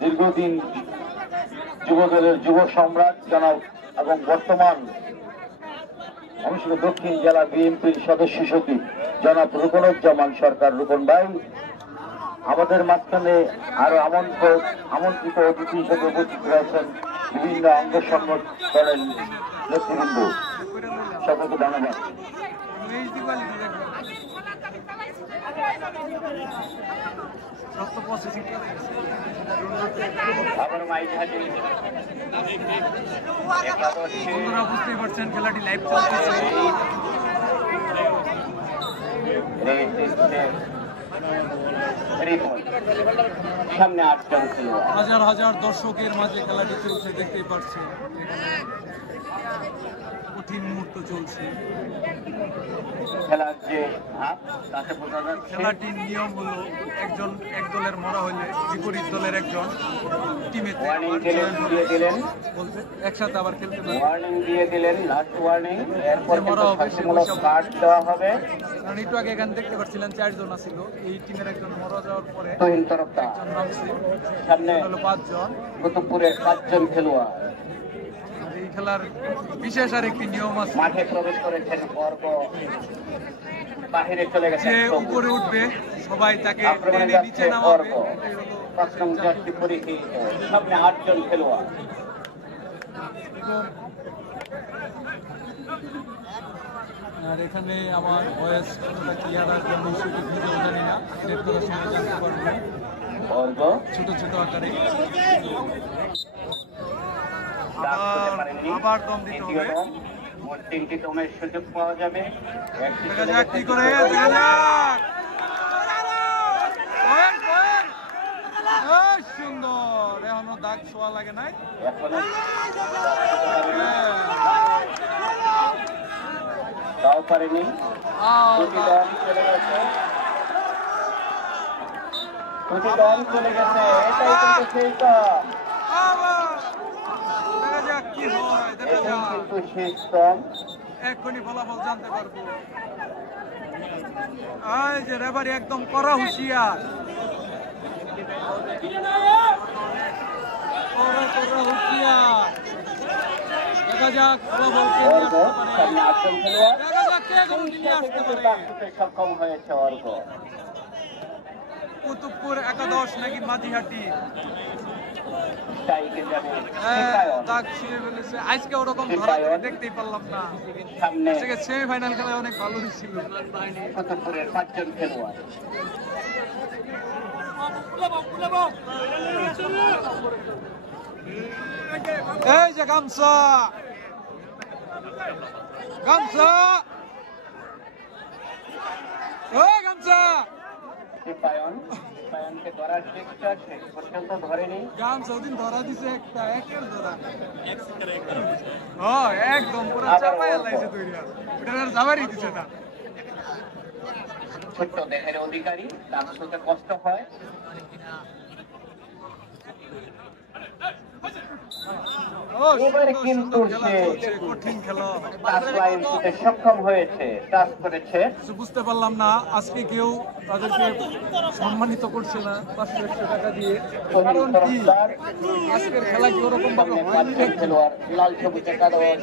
দীর্ঘদিন যুবদলের যুব সম্রাট জনাব এবং বর্তমান ময়মনসিংহ দক্ষিণ জেলা বিএনপির সদস্য সচিব জনাব রূপনুজ্জামান সরকার, রূপন ভাই। আমাদের মাঝখানে আরো আমন্ত্রিত অতিথি হিসেবে উপস্থিত রয়েছেন বিভিন্ন অঙ্গ সংগঠনের নেতৃবৃন্দ। সকলকে ধন্যবাদ। বুঝতে পারছেন খেলাটি লাইভ চলতেছে। সামনে 8 জন খেলোয়াড়, হাজার হাজার দর্শকের মাঝে খেলাটি চলছে, দেখতেই পাচ্ছেন। কঠিন মুহূর্ত চলছে। খেলার যে হাত তাতে বোঝা যাচ্ছে খেলাটির নিয়ম হলো এক দলের মরা হলে বিপরীত দলের একজন টিমে একসাথে আবার খেলতে পারে। ওয়ার্নিং দিয়ে দিলেন, লাস্ট ওয়ার্নিং। এরপর মরা হবে, শাস্তিমূলক কার্ড দেওয়া হবে। কারণ একটু আগে এখানে দেখতে পাচ্ছিলেন 4 জন ছিল, এই টিমের একজন মরা যাওয়ার পরে তুহিন তরফদার একজন নামছে, সামনে হলো 5 জন। কুতুবপুরের 5 জন খেলোয়াড়। এই খেলার বিশেষ আর একটি নিয়ম আছে, মাঠে প্রবেশ করেছেন বর্গ, বাহিরে চলে গেছে। যে উপরে উঠবে সবাই তাকে টেনে নিচে নামাবে। এটাই হলো 5 নং জার্সি পরিহিত। সামনে 8 জন খেলোয়াড়। আর এখানে আমার ভয়েস কতটা ক্লিয়ার আসবে আমি সেটা নিজেও জানি না, এর কথা সময় জানতে পারবো বর্গ ছোট ছোট আকারে। পারেননি। আবার দম দিতে হবে। মোট 3টি দমের সুযোগ পাওয়া যাবে। দেখা যাক কি করে, দেখা যাক। সুন্দর। এখনো দাগ ছোঁয়া লাগে নাই। এখনো তাও পারেনি। দুটি দল চলে গেছে, দুটি দল চলে গেছে। এটাই কিন্তু সেই দল, দেখা যাক কি হয়, দেখা এটাই যাক। কিন্তু শেষ দল। এক্ষুনি ফলাফল জানতে পারবো। এই যে রেফারি একদম কড়া হুঁশিয়ার, কড়া হুঁশিয়ার। দেখা যাক ফলাফল কে নিয়ে অর্ঘ আসতে পারে। সামনে 8 জন খেলোয়াড়, দেখা যাক কে গোল নিয়ে আসতে পারে। দাগ ছুঁতে সক্ষম হয়েছে অর্ঘ। কুতুবপুর একাদশ নাকি মাঝিহাটি টাইকে যাবে সিপায়ন। দাগ ছিঁড়ে ফেলেছে। আজকে ওরকম ধরা সিপায়ন। দেখতেই পারলাম না। সামনে আজকে সেমিফাইনাল খেলায় অনেক ভালো হয়েছিল। কুতুবপুরের 5 জন খেলোয়াড়। এই যে গামছা, গামছা, ওই গামছা, সিপায়নকে ধরার চেষ্টা, শেষ পর্যন্ত ধরেনি। গামছা ওদিন ধরা দিছে একটা, একের ধরা। একদম পুরো চাপাই লাইছে তৈরি, ওটা যাবারই দিছে না। ছোট্ট দেহের অধিকারী, তার সাথে কষ্ট হয়। এবার কিন্তু সে কঠিন খেলা। টাচ লাইন ছুঁতে সক্ষম হয়েছে, টাচ করেছে। বুঝতে পারলাম না আজকে কেউ তাদেরকে সম্মানিত করছে না 500-100 টাকা দিয়ে। কারণ কি আজকের খেলা কি ওরকম ভাবে হয়নি নাকি? খেলোয়াড় লাল সবুজ একাদশ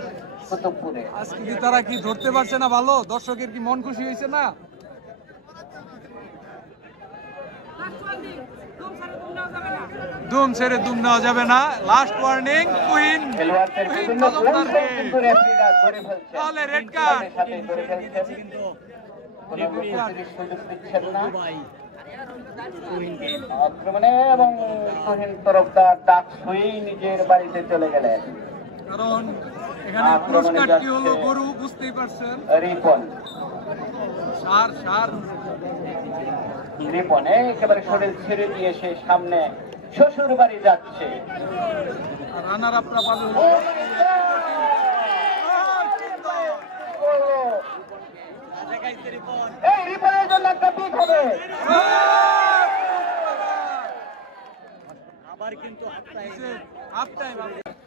কুতুবপুরে। আজকে কি তারা কি ধরতে পারছে না ভালো? দর্শকের কি মন খুশি হয়েছে না? দুম ছেড়ে দুম নেওয়া যাবে না। লাস্ট ওয়ার্নিং, কুইন খেলোয়াড়দের বিভিন্ন তালুকদারকে। কিন্তু রেফারিরা ধরে ফেলছে, তাহলে রেড কার্ড। সাথে ধরে ফেলছেন, কোনো মুখোমুখি সুযোগ দিচ্ছেন না আক্রমণে, এবং তুহিন তরফদার ডাক ছুঁয়েই নিজের বাড়িতে চলে গেলেন। কারণ এখানে পুরস্কার কি হলো গরু বুঝতেই পারছেন। রিপন, সার সার রিপন একেবারে শরীর ছেড়ে দিয়ে সে সামনে শ্বশুর বাড়ি যাচ্ছে। রানার আপরা পাবে। এই রিপনের জন্য একটা পিক হবে। আবার কিন্তু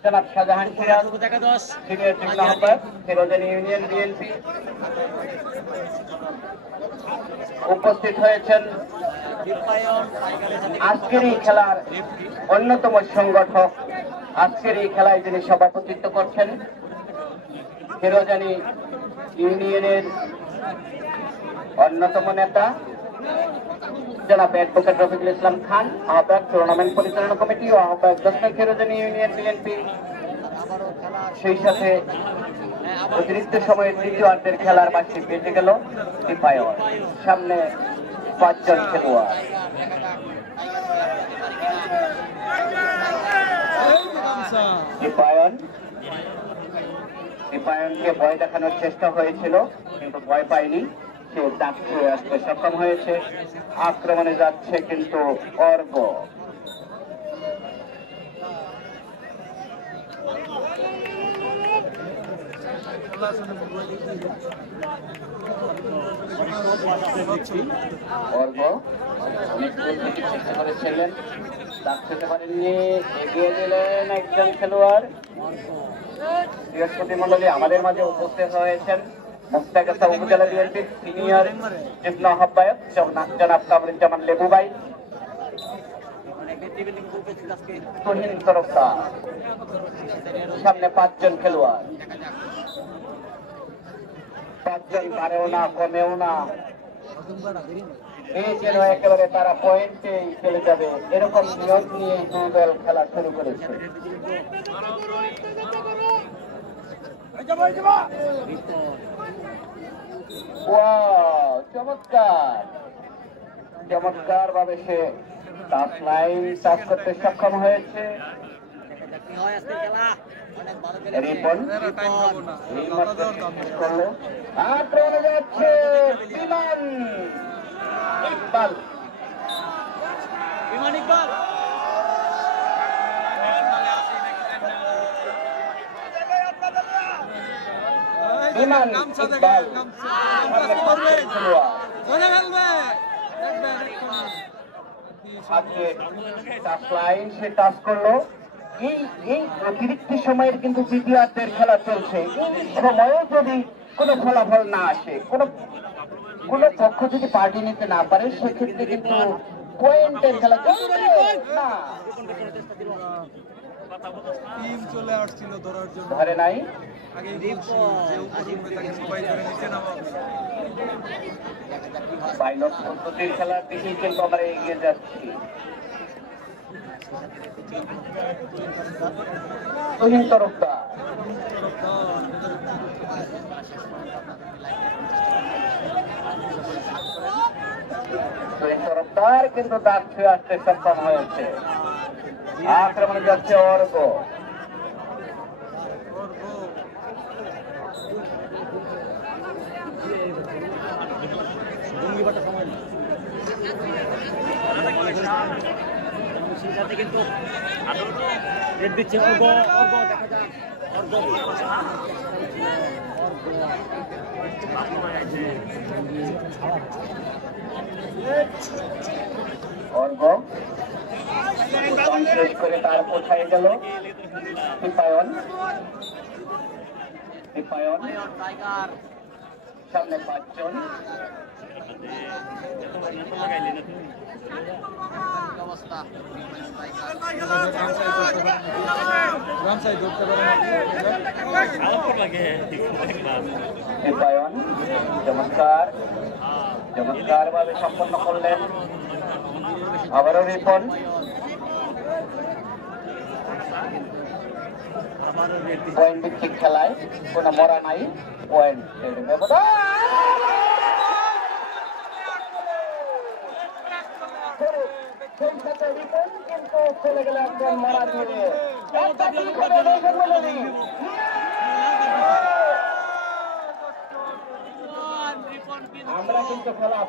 জনাব শাহজাহান সিরাজ, সিনিয়র যুগ্ম আহ্বায়ক, ফিরোজানি ইউনিয়ন বিএনপি উপস্থিত হয়েছেন। আজকের এই খেলার অন্যতম সংগঠক, আজকের এই খেলায় যিনি সভাপতিত্ব করছেন, ফিরোজানি ইউনিয়নের অন্যতম নেতা জনাব অ্যাডভোকেট রফিকুল ইসলাম খান, আহ্বায়ক টুর্নামেন্ট পরিচালনা কমিটি ও আহ্বায়ক দক্ষিণ ফিরোজানি ইউনিয়ন বিএনপি। সেই সাথে অতিরিক্ত সময়ের তৃতীয়ার্ধের খেলার বার্ষিক বেঁচে গেল সিপায়ন। সামনে 5 জন খেলোয়াড়। সিপায়নকে ভয় দেখানোর চেষ্টা হয়েছিল, কিন্তু ভয় পায়নি, সে দাগ ছুঁয়ে আসতে সক্ষম হয়েছে। আক্রমণে যাচ্ছে কিন্তু অর্ঘ। অর্ঘ অনেক দূর থেকে চেষ্টা করেছিলেন, দাগ ছুঁতে পারেননি, এগিয়ে দিলেন একজন খেলোয়াড়। বৃহস্পতি মন্ডলী আমাদের মাঝে উপস্থিত হয়েছেন মুস্তাগাছা উপজেলা বিএনপির সিনিয়র যুগ্ম আহ্বায়ক জনাব কামরুজ্জামান লেবু ভাই, তুহিন তরফদার। সামনে 5 জন খেলোয়াড়, 5 জন বাড়েও না কমেও না, এই যেন একেবারে তারা পয়েন্টে চলে যাবে এরকম নিয়ম নিয়ে দুই দল খেলা শুরু করেছে। চমৎকার চমৎকার ভাবে সে টাচ লাইন টাচ করতে সক্ষম হয়েছে। রিপন আক্রমণে যাচ্ছে বিমান ইকবাল। বিমান গামছা দেখে ইকবাল গামছা সামনে করবে খেলোয়াড় ধরে ফেলবে দেখবে দেখবে আজকে টাচ লাইন সে টাচ করলো। এই এই অতিরিক্ত সময়ের কিন্তু দ্বিতীয়ার্ধের খেলা চলছে। এই সময়ে যদি কোনো ফলাফল না আসে, কোন পক্ষ যদি পার্টি নিতে না পারে, সেক্ষেত্রে কিন্তু পয়েন্টের খেলা চলবে না। টিম চলে আসছিল ধরার জন্য, ধরে নাই আগে বলছি যে উপরে উঠবে তাকে সবাই ধরে নিচে নামাবে। পাইলট পদ্ধতির খেলার দিকেই কিন্তু আমরা এগিয়ে যাচ্ছি। তুহিন তরফদার কিন্তু দাগ ছুঁয়ে আসতে সক্ষম হয়েছে। আক্রমণে যাচ্ছে অর্ঘ। সেই সাথে কিন্তু রেড দিচ্ছে অর্ঘ দেখা যাক অর্ঘ শেষ করে তার কোথায় গেল দীপায়ন। সামনে 5 জন। গামছাই ধরতে পারে না। দীপায়ন চমৎকার ভাবে সম্পন্ন করলেন। আবারও রিপন। পয়েন্ট ভিত্তিক খেলায় কোনো মরা নাই। পয়েন্ট ব্যবধান সেই সাথে রিপন কিন্তু চলে গেল একজন মারা দিয়ে। আমরা কিন্তু খেলা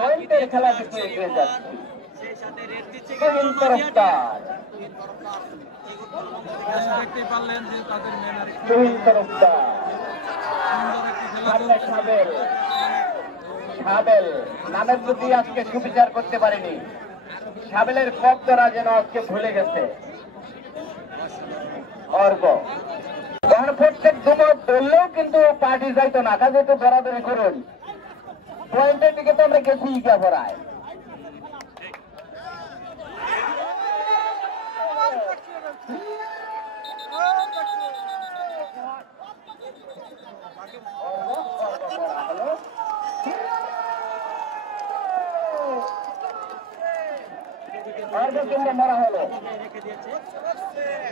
পয়েন্টের খেলা দিকে এগিয়ে যাচ্ছি। তুহিন তরফদার দেখতেই পারলেন যে তাদের মেনার তুহিন তরফদার সুন্দর একটি খেলা সামনে সাবেল নামের প্রতি আজকে সুবিচার করতে পারেনি। সাবেলের কপ্তরা যেন আজকে ভুলে গেছে। অর্ঘ প্রত্যেক দুমত বললেও কিন্তু পার্টি যাইতো না, কাজে একটু দরাদরি করুন। পয়েন্টের দিকে তো আমরা গেছি ইকা ভরায়। মারা হলো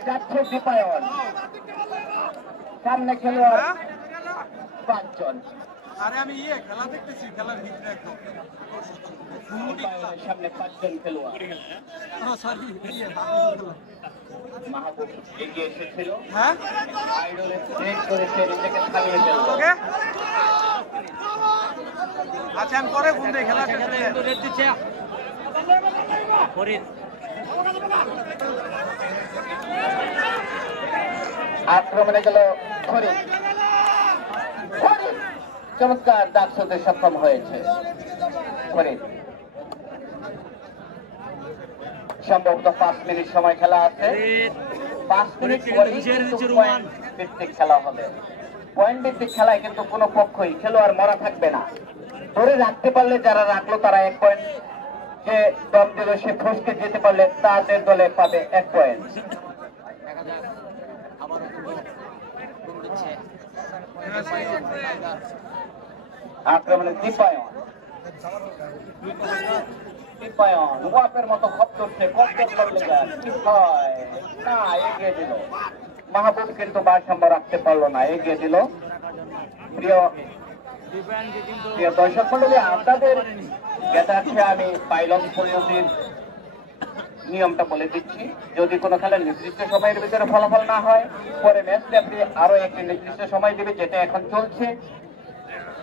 যাচ্ছে দীপায়ন। সামনে খেলোয়াড় 5 জন। আরে আমি খেলা দেখতেছি, খেলার ভিতরে একদম সামনে 5 জন খেলোয়াড়। সরি মাহবুব এগিয়ে এসেছিল। হ্যাঁ আইডলে ব্রেক করে সে নিজেকে থামিয়ে ফেলল। ওকে আচ্ছা আমি পরে ফোন দেই। খেলা রেড দিচ্ছে ফরিদ। আক্রমণে গেল ফরিদ। চমৎকার দাগ ছুঁতে সক্ষম হয়েছে ফরিদ। সম্ভবত 5 মিনিট সময় খেলা আছে। 5 মিনিট পরেই কিন্তু পয়েন্ট ভিত্তিক খেলা হবে। পয়েন্ট ভিত্তিক খেলায় কিন্তু কোনো পক্ষই খেলোয়াড় মরা থাকবে না। ধরে রাখতে পারলে যারা রাখলো তারা 1 পয়েন্ট, যে দল দিল সে ফসকে যেতে পারলে তাদের দলে পাবে 1 পয়েন্ট। আক্রমণে দীপায়ন ওয়াপের মতো খপ করছে। না এগিয়ে দিল মাহবুব, কিন্তু ভারসাম্য রাখতে পারলো না, এগিয়ে দিল। প্রিয় দর্শক মন্ডলী, আপনাদের জ্ঞাতার্থে আমি পাইলট পদ্ধতির নিয়মটা বলে দিচ্ছি। যদি কোনো খেলা নির্দিষ্ট সময়ের ভিতরে ফলাফল না হয়, পরে ম্যাচ রেফারি আরো একটি নির্দিষ্ট সময় দেবে, যেটা এখন চলছে।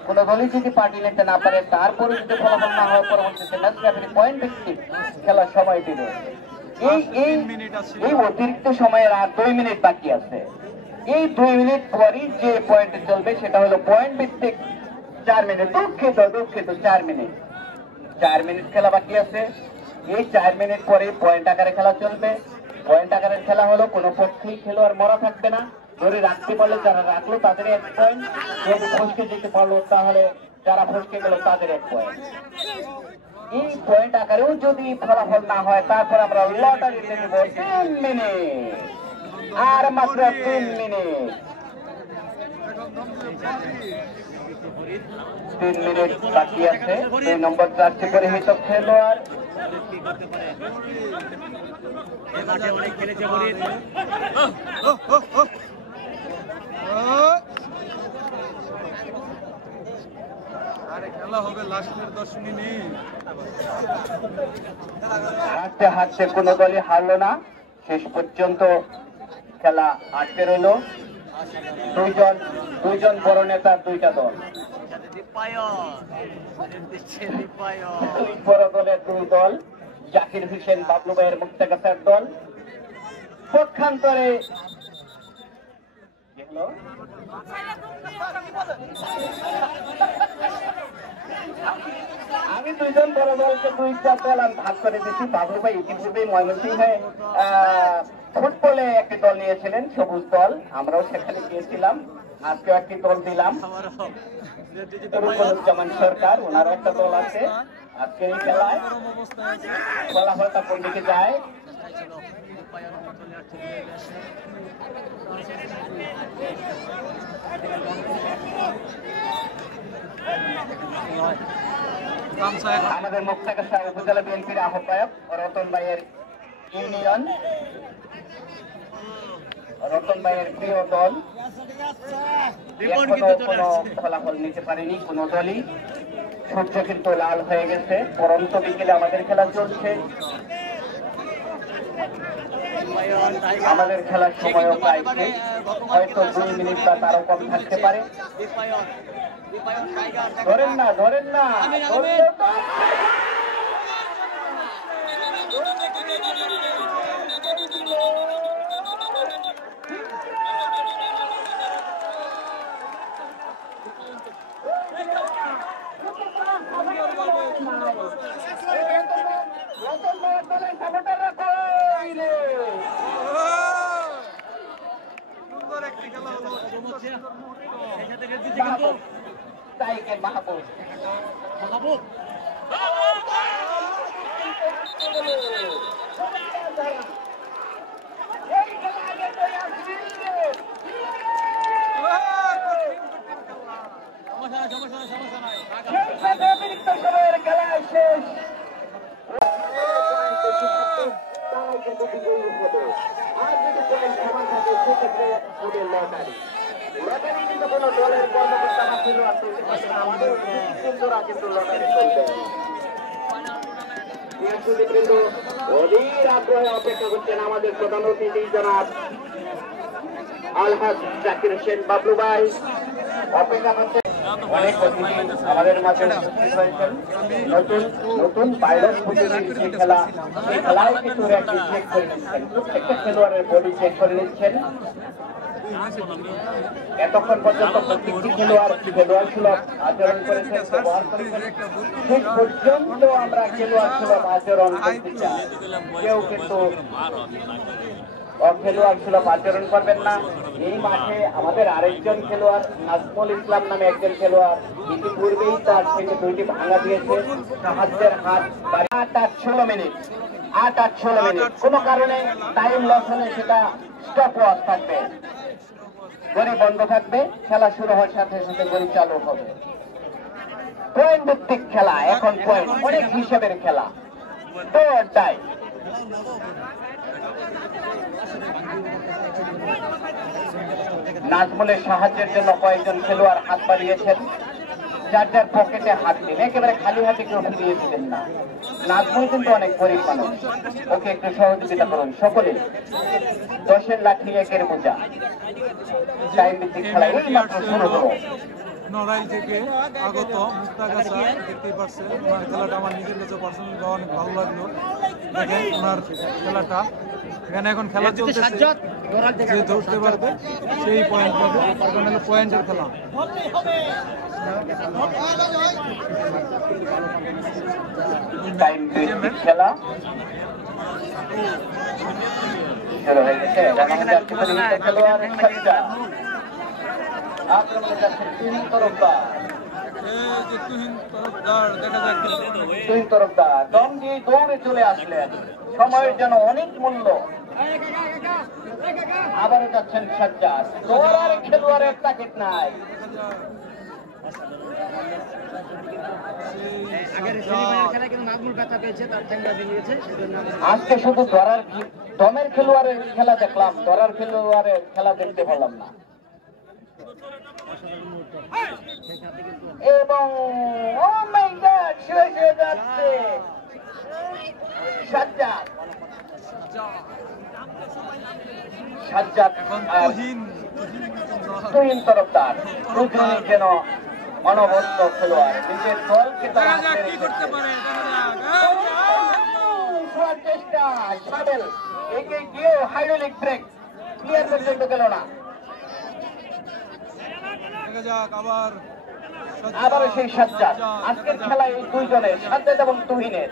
কোন দলই যদি পার্টি নিতে না পারে, তারপরে যদি ফলাফল না হয়, পরবর্তীতে ম্যাচ রেফারি পয়েন্ট ভিত্তিক খেলার সময় দেবে। এই অতিরিক্ত সময়ের আর 2 মিনিট বাকি আছে। এই 2 মিনিট পরই যে পয়েন্ট চলবে সেটা হলো পয়েন্ট ভিত্তিক 4 মিনিট। দুঃখিত 4 মিনিট, 4 মিনিট খেলা বাকি আছে। এই 4 মিনিট পরে পয়েন্ট আকারে খেলা চলবে। পয়েন্ট আকারের খেলা হলো কোনো পক্ষেই খেলোয়াড় মরা থাকবে না। ধরে রাখতে পারলে যারা রাখলো তাদের 1 পয়েন্ট, যদি ফসকে যেতে পারলো তাহলে যারা ফসকে গেল তাদের 1 পয়েন্ট। এই পয়েন্ট আকারেও যদি ফলাফল না হয় তারপর আমরা লটারিতে দেব 3 মিনিট, আর মাত্র 3 মিনিট। 3 মিনিট বাকি আছে। 2 নম্বর জার্সি পরিহিত খেলোয়াড় অনেক খেলেছে ফরিদ। আরে খেলা হবে লাস্টের 10 মিনিট। হাঁটতে হাঁটতে কোনো দলই হারলো না, শেষ পর্যন্ত খেলা আটকে রইল। দুইজন বড় নেতার 2টা দল, বড় দলের 2 দল, জাকির হোসেন বাবলু ভাইয়ের মুক্তাগাছার দল। পক্ষান্তরে আমি 2জন বড় দলকে 2টা দল আমি ভাগ করে দিচ্ছি। বাবলু ভাই ইতিপূর্বে ময়মনসিংহে ফুটবলে একটি দল নিয়েছিলেন, সবুজ দল, আমরাও সেখানে গিয়েছিলাম। আজকেও একটি দল দিলাম, রুকনুজ্জামান সরকার, ওনারও একটা দল আছে। আজকে এই খেলায় ফলাফলটা কোন দিকে যায় আমাদের মুক্তাগাছা উপজেলা বিএনপির আহ্বায়ক রতন ভাইয়ের ইউনিয়ন, রতন ভাইয়ের প্রিয় দল এখনো কোনো ফলাফল নিতে পারেনি কোনো দলই। সূর্য কিন্তু লাল হয়ে গেছে, পরন্ত বিকেলে আমাদের খেলা চলছে। আমাদের খেলার সময়ও প্রায় হয়তো 2 মিনিট বা তারও কম থাকতে পারে। ধরেন না মাহবুব খেলা শেষ। আর যদি পয়েন্ট সমান থাকে সেক্ষেত্রে ওদের লটারি কিন্তু কোন দলের কর্মকর্তা বা খেলোয়াড় চলতে পারছে না। আমাদের কিন্তু লটারি চলবে। কিন্তু অধীর আগ্রহে অপেক্ষা করছেন আমাদের প্রধান অতিথি জনাব আলহাজ জাকির হোসেন বাবলু ভাই। অপেক্ষা করছেন অনেক অতিথি আমাদের মাঝে উপস্থিত হয়েছেন। নতুন পাইলট প্রতিযোগিতা খেলা, সেই খেলায় কিন্তু র্যাঙ্কিং চেক করে নিচ্ছেন, প্রত্যেকটা খেলোয়াড়ের বডি চেক করে নিচ্ছেন। এতক্ষণ পর্যন্ত প্রত্যেকটি খেলোয়াড় সুলভ আচরণ করেছেন, ব্যবহার করেছেন। শেষ পর্যন্ত আমরা খেলোয়াড় সুলভ আচরণ করতে চাই। কেউ কিন্তু খেলোয়াড় সুলভ আচরণ করবেন না। এই মাঠে আমাদের আরেকজন খেলোয়াড় নাজমুল ইসলাম নামে একজন খেলোয়াড় ইতিপূর্বেই তার থেকে 2টি ভাঙা দিয়েছে। সাহায্যের হাত 8-16 মিনিট, 8-16 মিনিট। কোনো কারণে টাইম লস হলে সেটা স্টপ ওয়াচ থাকবে, গড়ি বন্ধ থাকবে। খেলা শুরু হওয়ার সাথে সাথে গড়ি চালু হবে। পয়েন্ট ভিত্তিক খেলা, এখন পয়েন্ট অনেক হিসেবের খেলা। টাই নাজমুলের সাহায্যের জন্য কয়েকজন খেলোয়াড় হাত বাড়িয়েছেন। যার যার পকেটে হাত দিন, একেবারে খালি হাতে কেউ ফিরিয়ে দিবেন না। নাজমুল কিন্তু অনেক গরিব মানুষ, ওকে একটু সহযোগিতা করুন সকলে। 10-এর লাঠি 1-এর বোঝা। টাইম ভিত্তিক খেলা এই মাত্র শুরু হলো। নড়াইল থেকে আগত মুক্তাগাছা দেখতেই পাচ্ছেন, ওনার খেলাটা আমার নিজের কাছে পার্সোনালি অনেক ভালো লাগলো। দেখেন ওনার খেলাটা, এখানে এখন খেলা চলতেছে। যে ধরতে পারবে সেই পয়েন্ট পাবে, কারণ হলো পয়েন্টের খেলা। খেলা শুরু হয়ে গেছে। খেলোয়াড় আক্রমণে যাচ্ছেন তিন তরফদার। তিন তরফদার দম দিয়ে দৌড়ে চলে আসলেন, সময়ের জন্য অনেক মূল্য। আবারও যাচ্ছেন সাজ্জাদ, দৌড়ার খেলোয়াড়ের টার্গেট নাই। আজকে শুধু ধরার দমের খেলোয়াড়ের খেলা দেখলাম, ধরার খেলোয়াড়ের খেলা দেখতে পেলাম না। এবং ও মাই গড, শুয়ে যাচ্ছে সাজ্জাদ। সাজ্জাদ তুহিন তরফদার দুজনই যেন অনবদ্য খেলোয়াড়, নিজের দলকে তারা চেষ্টা। সাবেল এগিয়ে গিয়েও হাইড্রোলিক ব্রেক ক্লিয়ার পর্যন্ত গেল না। আবারও সেই সাজ্জাদ। আজকের খেলায় এই দুইজনের, সাজ্জাদ এবং তুহিনের।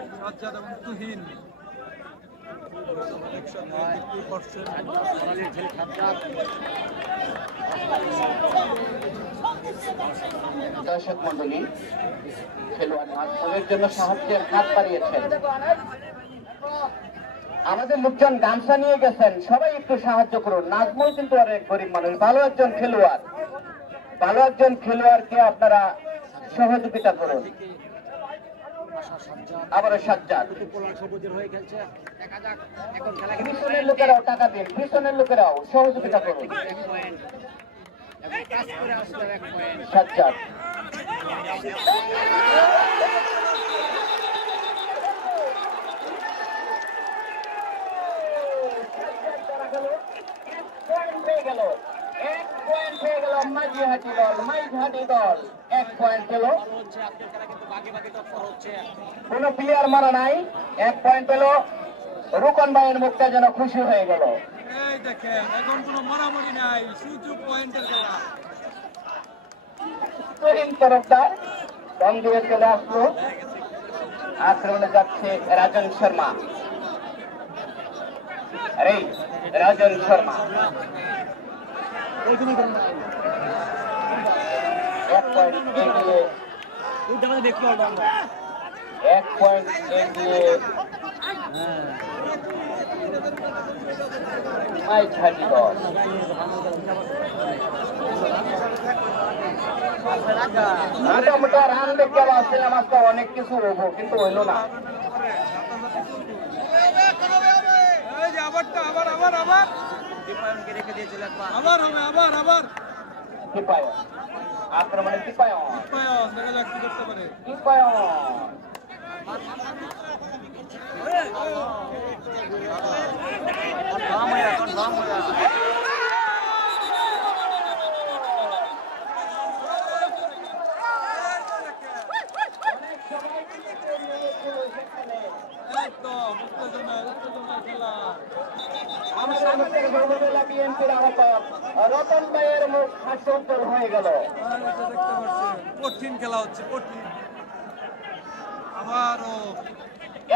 দর্শক মন্ডলী, খেলোয়াড় নাজমুলের জন্য সাহায্যের হাত বাড়িয়েছেন। আমাদের লোকজন গামছা নিয়ে গেছেন, সবাই একটু সাহায্য করুন। নাজমুল কিন্তু অনেক গরিব মানুষ, ভালো একজন খেলোয়াড়, ভালো একজন খেলোয়াড়কে আপনারা সহযোগিতা করুন। আবারও সাজ্জাদ, পিছনের লোকেরাও টাকা দিন, পিছনের লোকেরাও সহযোগিতা করুন। সাজ্জাদ গেল, 1 পয়েন্ট হয়ে গেল মাঝিহাটি দল। মাঝিহাটি দল 1 পয়েন্ট পেল, কোন প্লেয়ার মারা নাই, 1 পয়েন্ট পেল। রুকন ভাইয়ের মুখটা যেন খুশি হয়ে গেল। তুহিন তরফদার দম দিয়ে চলে আসলো। আক্রমণে যাচ্ছে রাজন শর্মা। আরে রাজন শর্মা 1 পয়েন্ট এগিয়ে, 1 পয়েন্ট এগিয়ে মাঝিহাটি দল। মোটামুটি রান দেখতে পাচ্ছিলাম আজকে অনেক কিছু হবো, কিন্তু হইল না। আক্রমণে টিপায়ন বিএনপির আহ্বায়ক রতন ভাইয়ের মুখ হাস্যোজ্জ্বল হয়ে গেল। কঠিন খেলা হচ্ছে, কঠিন। আবারও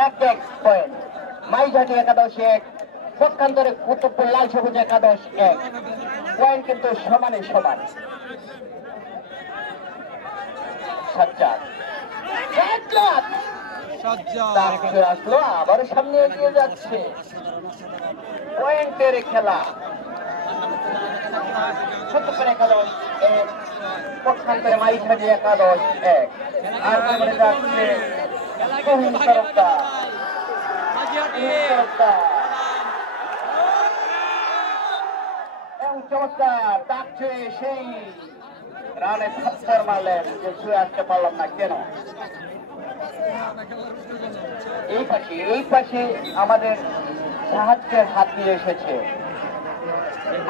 1 পয়েন্ট মাইঝাটি একাদশ 1, পক্ষান্তরে কুতুবপুর লাল সবুজ একাদশ 1। পয়েন্ট কিন্তু সমানে সমান। সাজ্জাদ আসলো, আবার সামনে এগিয়ে যাচ্ছে। পয়েন্টের খেলা, কুতুবপুর একাদশ 1, পক্ষান্তরে মাইঝাটি একাদশ 1। আর সামনে যাচ্ছে তুহিন তরফদার। চমৎকার ডাকছে, সেই রানে থাপ্পর মারলেন যে ছুঁয়ে আসতে পারলাম না কেন। এই পাশে আমাদের সাহায্যের হাত দিয়ে এসেছে।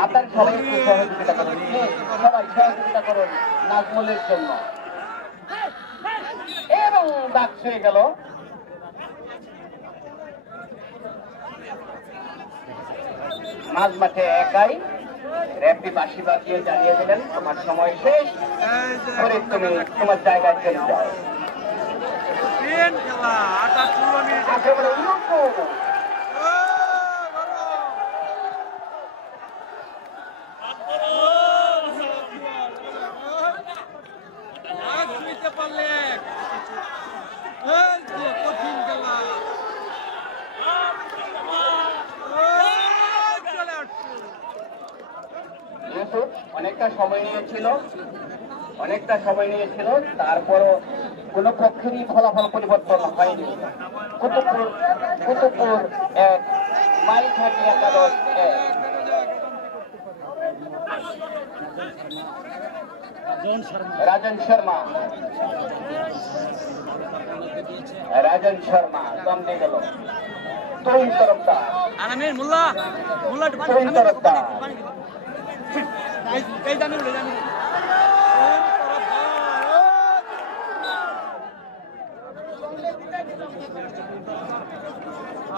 আপনার সবাই একটু সহযোগিতা করুন, সবাই সহযোগিতা করুন নাজমুলের জন্য। এবং ডাক ছুঁয়ে গেল। মাঝ মাঠে একাই র্যাপি বাঁশি বাজিয়ে জানিয়ে দিলেন তোমার সময় শেষ, ফরিদ তুমি তোমার জায়গায় চলে যাও। আক্রমণে উন্নত কঠিন খেলা ইউসুফ অনেকটা সময় নিয়েছিল, তারপরও কোন পক্ষেরই ফলাফল পরিবর্তন হয়নি। কুতুবপুর 1, মাইলঘাটি একাদশ 1। রাজন শর্মা দম দিয়ে গেল। তুহিন তরফদার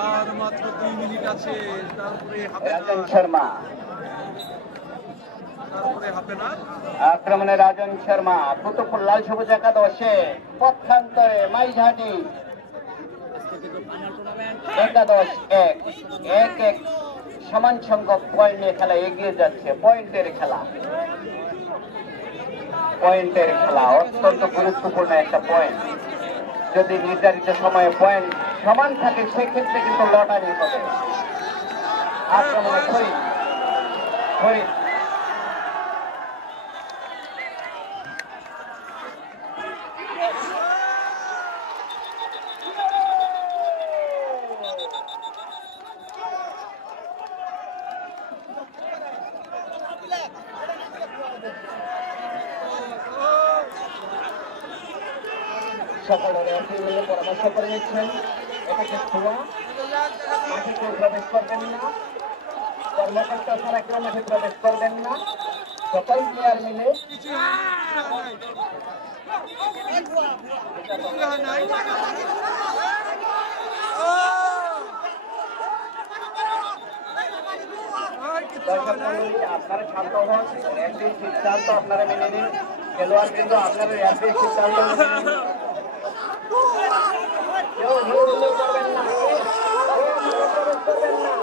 আর মাত্র 2 মিনিট আছে, তারপরে আক্রমণে রাজন শর্মা। কুতুবপুর লাল সবুজ একাদশে পক্ষান্তরে মাইঝাটি একাদশ 1-1 সমান সংখ্যক পয়েন্ট নিয়ে খেলা এগিয়ে যাচ্ছে। পয়েন্টের খেলা অত্যন্ত গুরুত্বপূর্ণ একটা পয়েন্ট। যদি নির্ধারিত সময়ে পয়েন্ট সমান থাকে সেক্ষেত্রে কিন্তু লটারি হবে। আক্রমণে ফরিদ সকলের পরামর্শ করে নিচ্ছেন। এটাকে ছোঁয়া, মাঠে কেউ প্রবেশ করবেন না, কর্মকর্তা ছাড়া কেউ মাঠে প্রবেশ করবেন না। সকল প্লেয়ার মিলে আপনারা শান্ত হন, রেফারির সিদ্ধান্ত আপনারা মেনে নিন। খেলোয়াড় কিন্তু আপনারা রেফারির সিদ্ধান্ত করবেন না,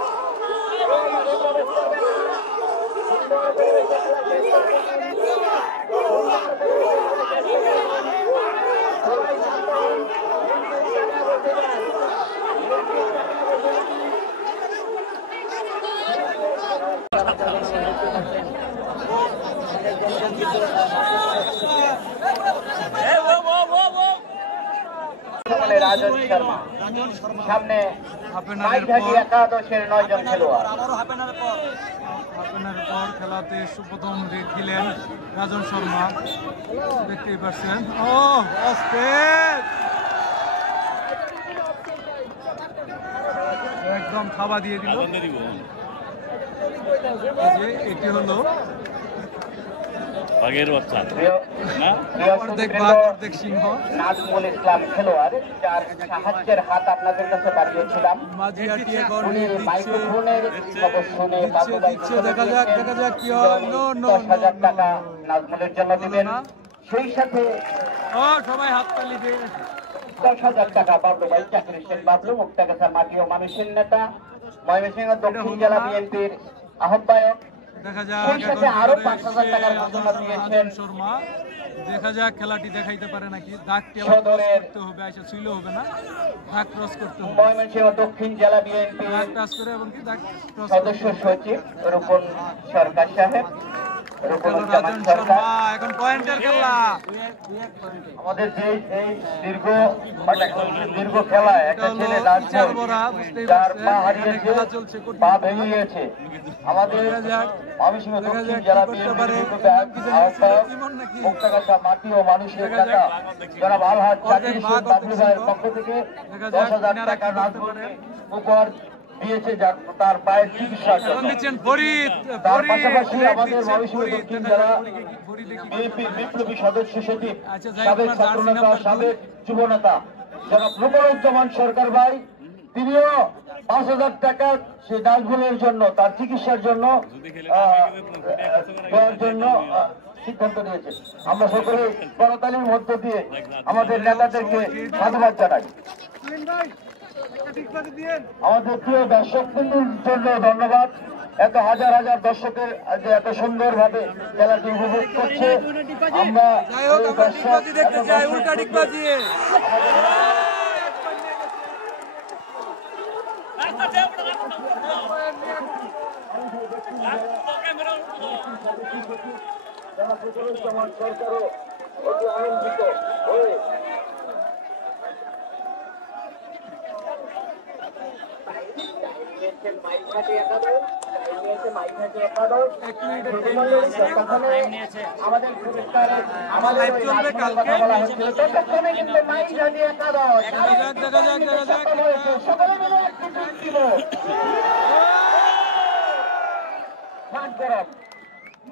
রাজন শর্মা সামনে একাদশের 9 জন খেলোয়াড়। হাফেনার পর খেলাতে প্রথম দিলেন রাজন শর্মা, দেখতেই পাচ্ছেন। একদম থাবা দিয়ে দিল। এটি হলো বাঘের বাচ্চা, অর্ধেক সিংহ। নাজমুল ইসলাম খেলোয়াড়, যার সাহায্যের হাত আপনাদের কাছে বাড়িয়েছিলাম। মাঝিহাটি এখন মাইক্রোফোনের অবস্থানে দেখা যাক কি হয়। 10,000 টাকা নাজমুলের জন্য দিবেন, সেই সাথে সবাই হাততালি দিয়ে 10,000 টাকা বাবলু ভাই, চাকরি শেখ বাবলু, মুক্তাগাছার মাটি ও মানুষের নেতা, ময়মনসিংহ দক্ষিণ জেলা বিএনপির আহ্বায়ক। দেখা যাক আরো 5,000 টাকার ঘোষণা দিয়েছেন শর্মা। দেখা যাক খেলাটি দেখাইতে পারে নাকি। দাগটি করতে হবে, আইসা ছুইলে হবে না, দাগ ক্রস করতে হবে। ময়মনসিংহ দক্ষিণ জেলা বিএনপি দাগ টাচ করে এবং কি দাগ ক্রস সদস্য সচিব রূপন সরকার সাহেব, রাজন শর্মা। এখন পয়েন্টের খেলা। আমাদের যে এই দীর্ঘ খেলা, একটা ছেলে যার পা হারিয়েছে, পা ভেঙে গিয়েছে। আমাদের ময়মনসিংহ দক্ষিণ জেলা বিএনপির মুক্তাগাছা মাটি ও মানুষের নেতা জনাব আলহাজ চাকরি শেখ বাবলু ভাইয়ের পক্ষ থেকে 10,000 টাকা নাজমুলকে উপহার দিয়েছে, তার পায়ের চিকিৎসার জন্য। তার পাশাপাশি আমাদের ময়মনসিংহ দক্ষিণ জেলা বিএনপির বিপ্লবী সদস্য সচিব, সাবেক ছাত্রনেতা, সাবেক যুবনেতা জনাব রুকনুজ্জামান সরকার ভাই, তিনিও 5,000 টাকা সে নাজমুলের জন্য তার চিকিৎসার জন্য দেওয়ার জন্য সিদ্ধান্ত নিয়েছে। আমরা সকলে করতালির মধ্য দিয়ে আমাদের নেতাদেরকে ধন্যবাদ জানাই। আমাদের প্রিয় দর্শকবৃন্দের জন্য ধন্যবাদ, এত হাজার হাজার দর্শকের যে এত সুন্দর ভাবে খেলাটি উপভোগ করছে। আমরা দেখতে চাই উল্টা ডিগবাজি। সরকারও অতি আনন্দিত হয়ে আমাদের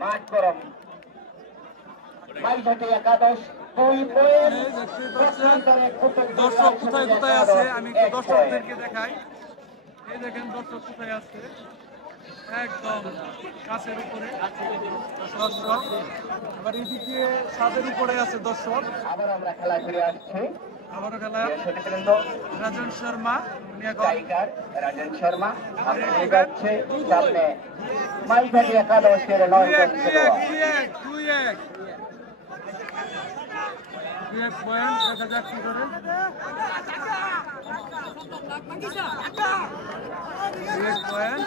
মাঠ গরম মাইঘাটে একাদশ 2 পয়েন্ট। দর্শক কোথায় কোথায় আছে আমি একটু দর্শকদেরকে দেখাই। এই দেখেন দর্শক কোথায় আছে, একদম কাছের উপরে দর্শক। আবার এদিকে ছাদের উপরে আছে দর্শক। আবার আমরা খেলা ফিরে আসছি। আবারও খেলা রাজন শর্মা টাইগার রাজন শর্মা আপনি যাচ্ছে সামনে মাইঘাটি একাদশের 9 জন খেলোয়াড়। 2-1 পয়েন্ট দেখা যাক কি করে। 2 পয়েন্ট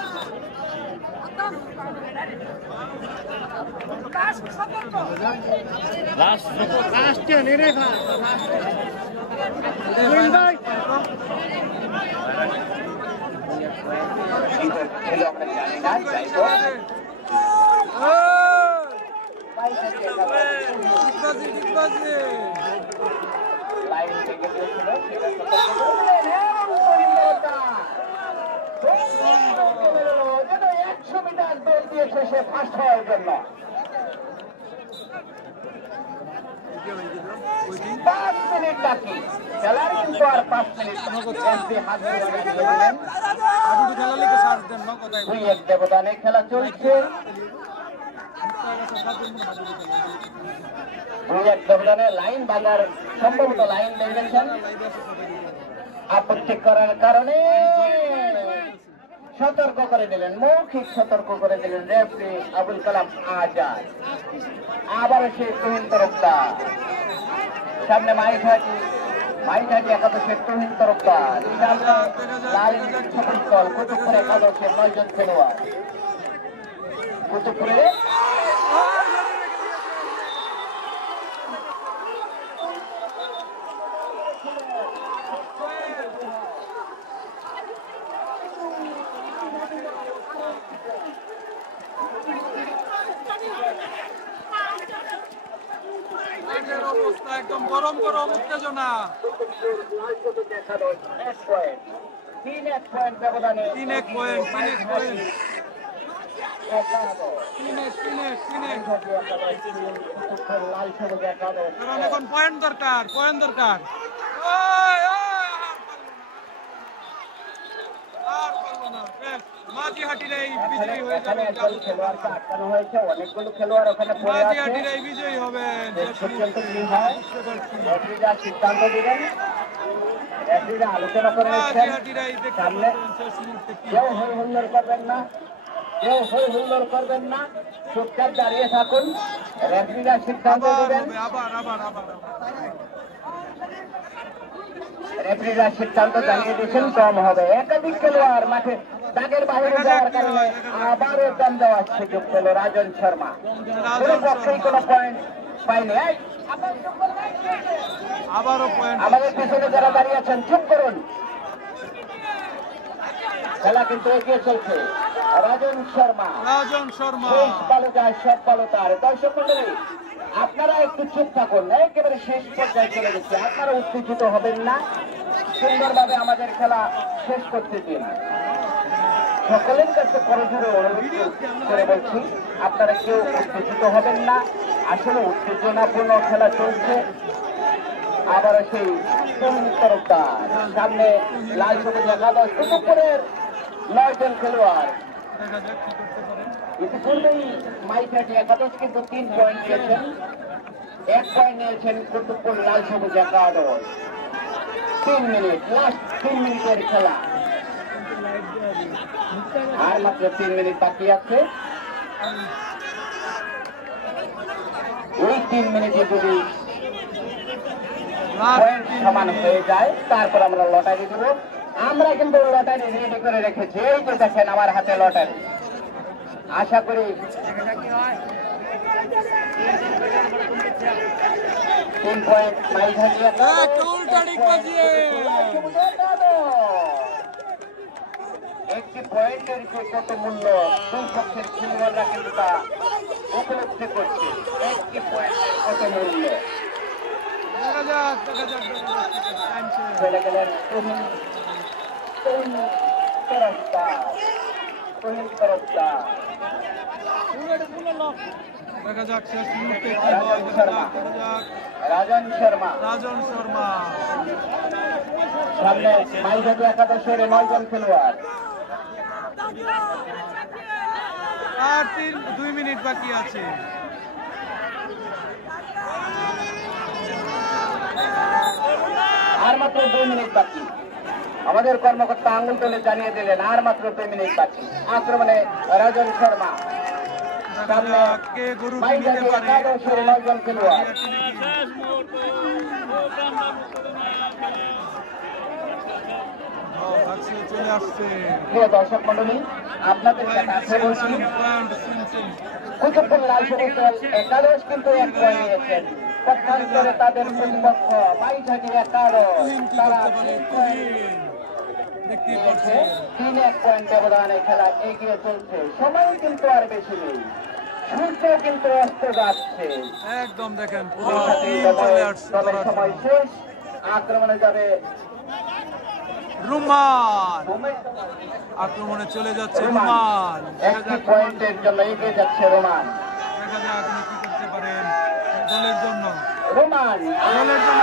লাইন থেকে দিয়েছিল যেন 100 মিটার দৌড় দিয়েছে সে ফার্স্ট হওয়ার জন্য। 5 মিনিট বাকি খেলার, কিন্তু আর 5 মিনিট। দুই এক ব্যবধানে খেলা চলছে। 2-1 ব্যবধানে লাইন ভাঙার সম্ভবত লাইন লেগেছেন আপত্তি করার কারণে সতর্ক করে দিলেন, মৌখিক সতর্ক করে দিলেন রেফারি আবুল কালাম আজাদ। আবার সে তুহিন তরফদার সামনে মাইঘাটি একাদশের তুহিন তরফদার, সামনে লাল সবুজ দল কুতুবপুর একাদশের 9 জন খেলোয়াড়। কুতুবপুরে অবস্থা একদম গরম গরম উত্তেজনা। 3-1 পয়েন্ট ব্যবধানে 3-1 পয়েন্ট। কারণ এখন পয়েন্ট দরকার। আর পারবো না। মাঝিহাটিরাই বিজয়ী হয়ে যাবে। খেলোয়াড়কে আটকানো হয়েছে, অনেকগুলো খেলোয়াড় ওখানে পড়ে আছে। মাঝিহাটিরাই বিজয়ী হবে। রেফারিরা সিদ্ধান্ত দিবেন, রেফারিরা আলোচনা করে নিচ্ছেন। সামনে কেউ হই হুল্লোড় করবেন না, চুপচাপ দাঁড়িয়ে থাকুন। রেফারিরা সিদ্ধান্ত দিবেন, রেফারিরা সিদ্ধান্ত জানিয়ে দিচ্ছেন কম হবে। একাধিক খেলোয়াড় মাঠে দাগের বাইরে যাওয়ার কারণে আবারও দম দেওয়ার সুযোগ পেল রাজন শর্মা। কোনো পক্ষেই কোনো পয়েন্ট পাইনি। আমাদের পিছনে যারা দাঁড়িয়ে আছেন চুপ করুন, খেলা কিন্তু এগিয়ে চলছে। রাজন শর্মা শেষ ভালো যায়, সব ভালো তার। দর্শক মন্ডলী আপনারা একটু চুপ থাকুন, একেবারে শেষ পর্যায়ে চলে গেছে। আপনারা উত্তেজিত হবেন না, সুন্দরভাবে আমাদের খেলা শেষ করতে দিন। সকলের কাছে করজোড়ে অনুরোধ করে বলছি, আপনারা কেউ উত্তেজিত হবেন না। আসলে উত্তেজনাপূর্ণ খেলা চলছে। আবার সেই তরফদার সামনে লাল সবুজ একাদশ কুতুবপুরের 9 জন খেলোয়াড়। দেখা যাক কি করতে পারেন। ইতিপূর্বেই মাইঘাটি একাদশ কিন্তু 3 পয়েন্ট নিয়েছেন, 1 পয়েন্ট নিয়েছেন কুতুবপুর লাল সবুজ একাদশ। 3 মিনিট, লাস্ট 3 মিনিটের খেলা, আর মাত্র 3 মিনিট বাকি আছে। এই 3 মিনিটে যদি পয়েন্ট সমান হয়ে যায় তারপর আমরা লটারি দেবো। আমরা কিন্তু লটারি রেডি করে রেখেছি, এই যে দেখেন আমার হাতে লটারি। আশা করি 3 পয়েন্ট মাইঘাটি একটি পয়েন্টের যে কত মূল্য দুই পক্ষের খেলোয়াড়রা কিন্তু তা উপলব্ধি করছে। একটি পয়েন্টের কত মূল্য চলে গেলেন দেখা যাক শেষ মুহূর্তে রাজন শর্মা সামনে মাইঘাটি একাদশের 9 জন খেলোয়াড়। আর 2 মিনিট বাকি আছে। আর মাত্র 2 মিনিট বাকি। আমাদের কর্মকর্তা আঙ্গুল তুলে জানিয়ে দিলেন আর মাত্র 2 মিনিট বাকি। আক্রমণে রাজন শর্মা, সামনে মাইঘাটি একাদশের 9 জন খেলোয়াড়। চলে আসছে প্রিয় দর্শক মন্ডলী, আপনাদের কাছে বলছি কুতুবপুর লাল সবুজ দল একাদশ কিন্তু 1 পয়েন্ট নিয়েছেন। পক্ষান্তরে তাদের প্রতিপক্ষ মাইঘাটি একাদশ তারা 3 পয়েন্ট ব্যবধানে খেলা এগিয়ে চলছে। সময় কিন্তু আর বেশি নেই, সূর্য কিন্তু অস্ত যাচ্ছে। একদম দেখেন সময় শেষ। আক্রমণে যাবে রুমান, আক্রমণে চলে যাচ্ছে রুমান। একটি পয়েন্টের জন্য এগিয়ে যাচ্ছে রোমান। দেখা যাক আপনি কি করতে পারেন দলের জন্য। রোমান দলের জন্য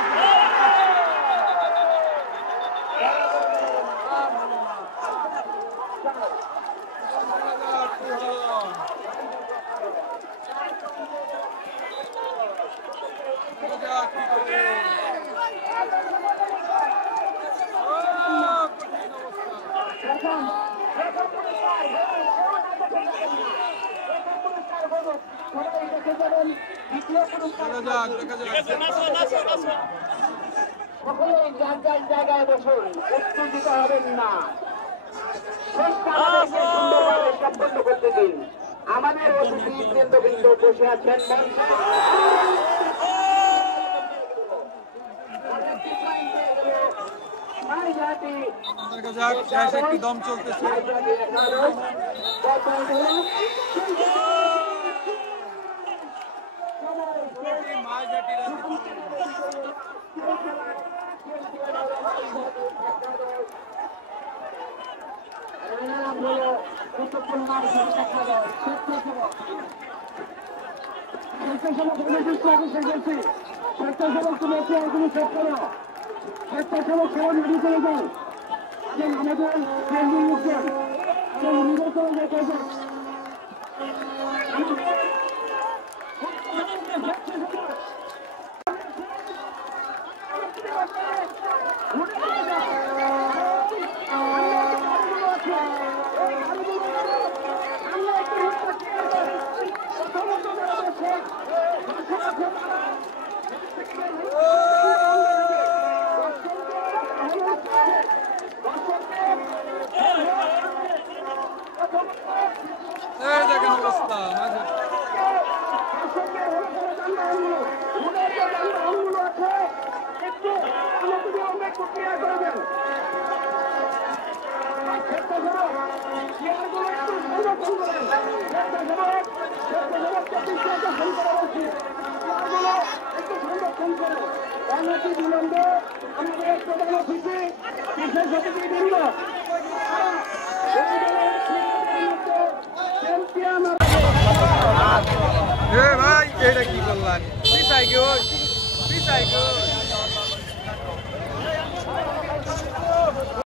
সকলেই যার যার জায়গায় বসুন, উত্তেজিত হবেন না। সুন্দরভাবে সম্পন্ন করতে দিন। আমাদের অতিথিবৃন্দ কিন্তু বসে আছেন দেখা যাক শেষ একটি দম চলতেছে। দেখেন অবস্থা ভাই এটা কি করলাম?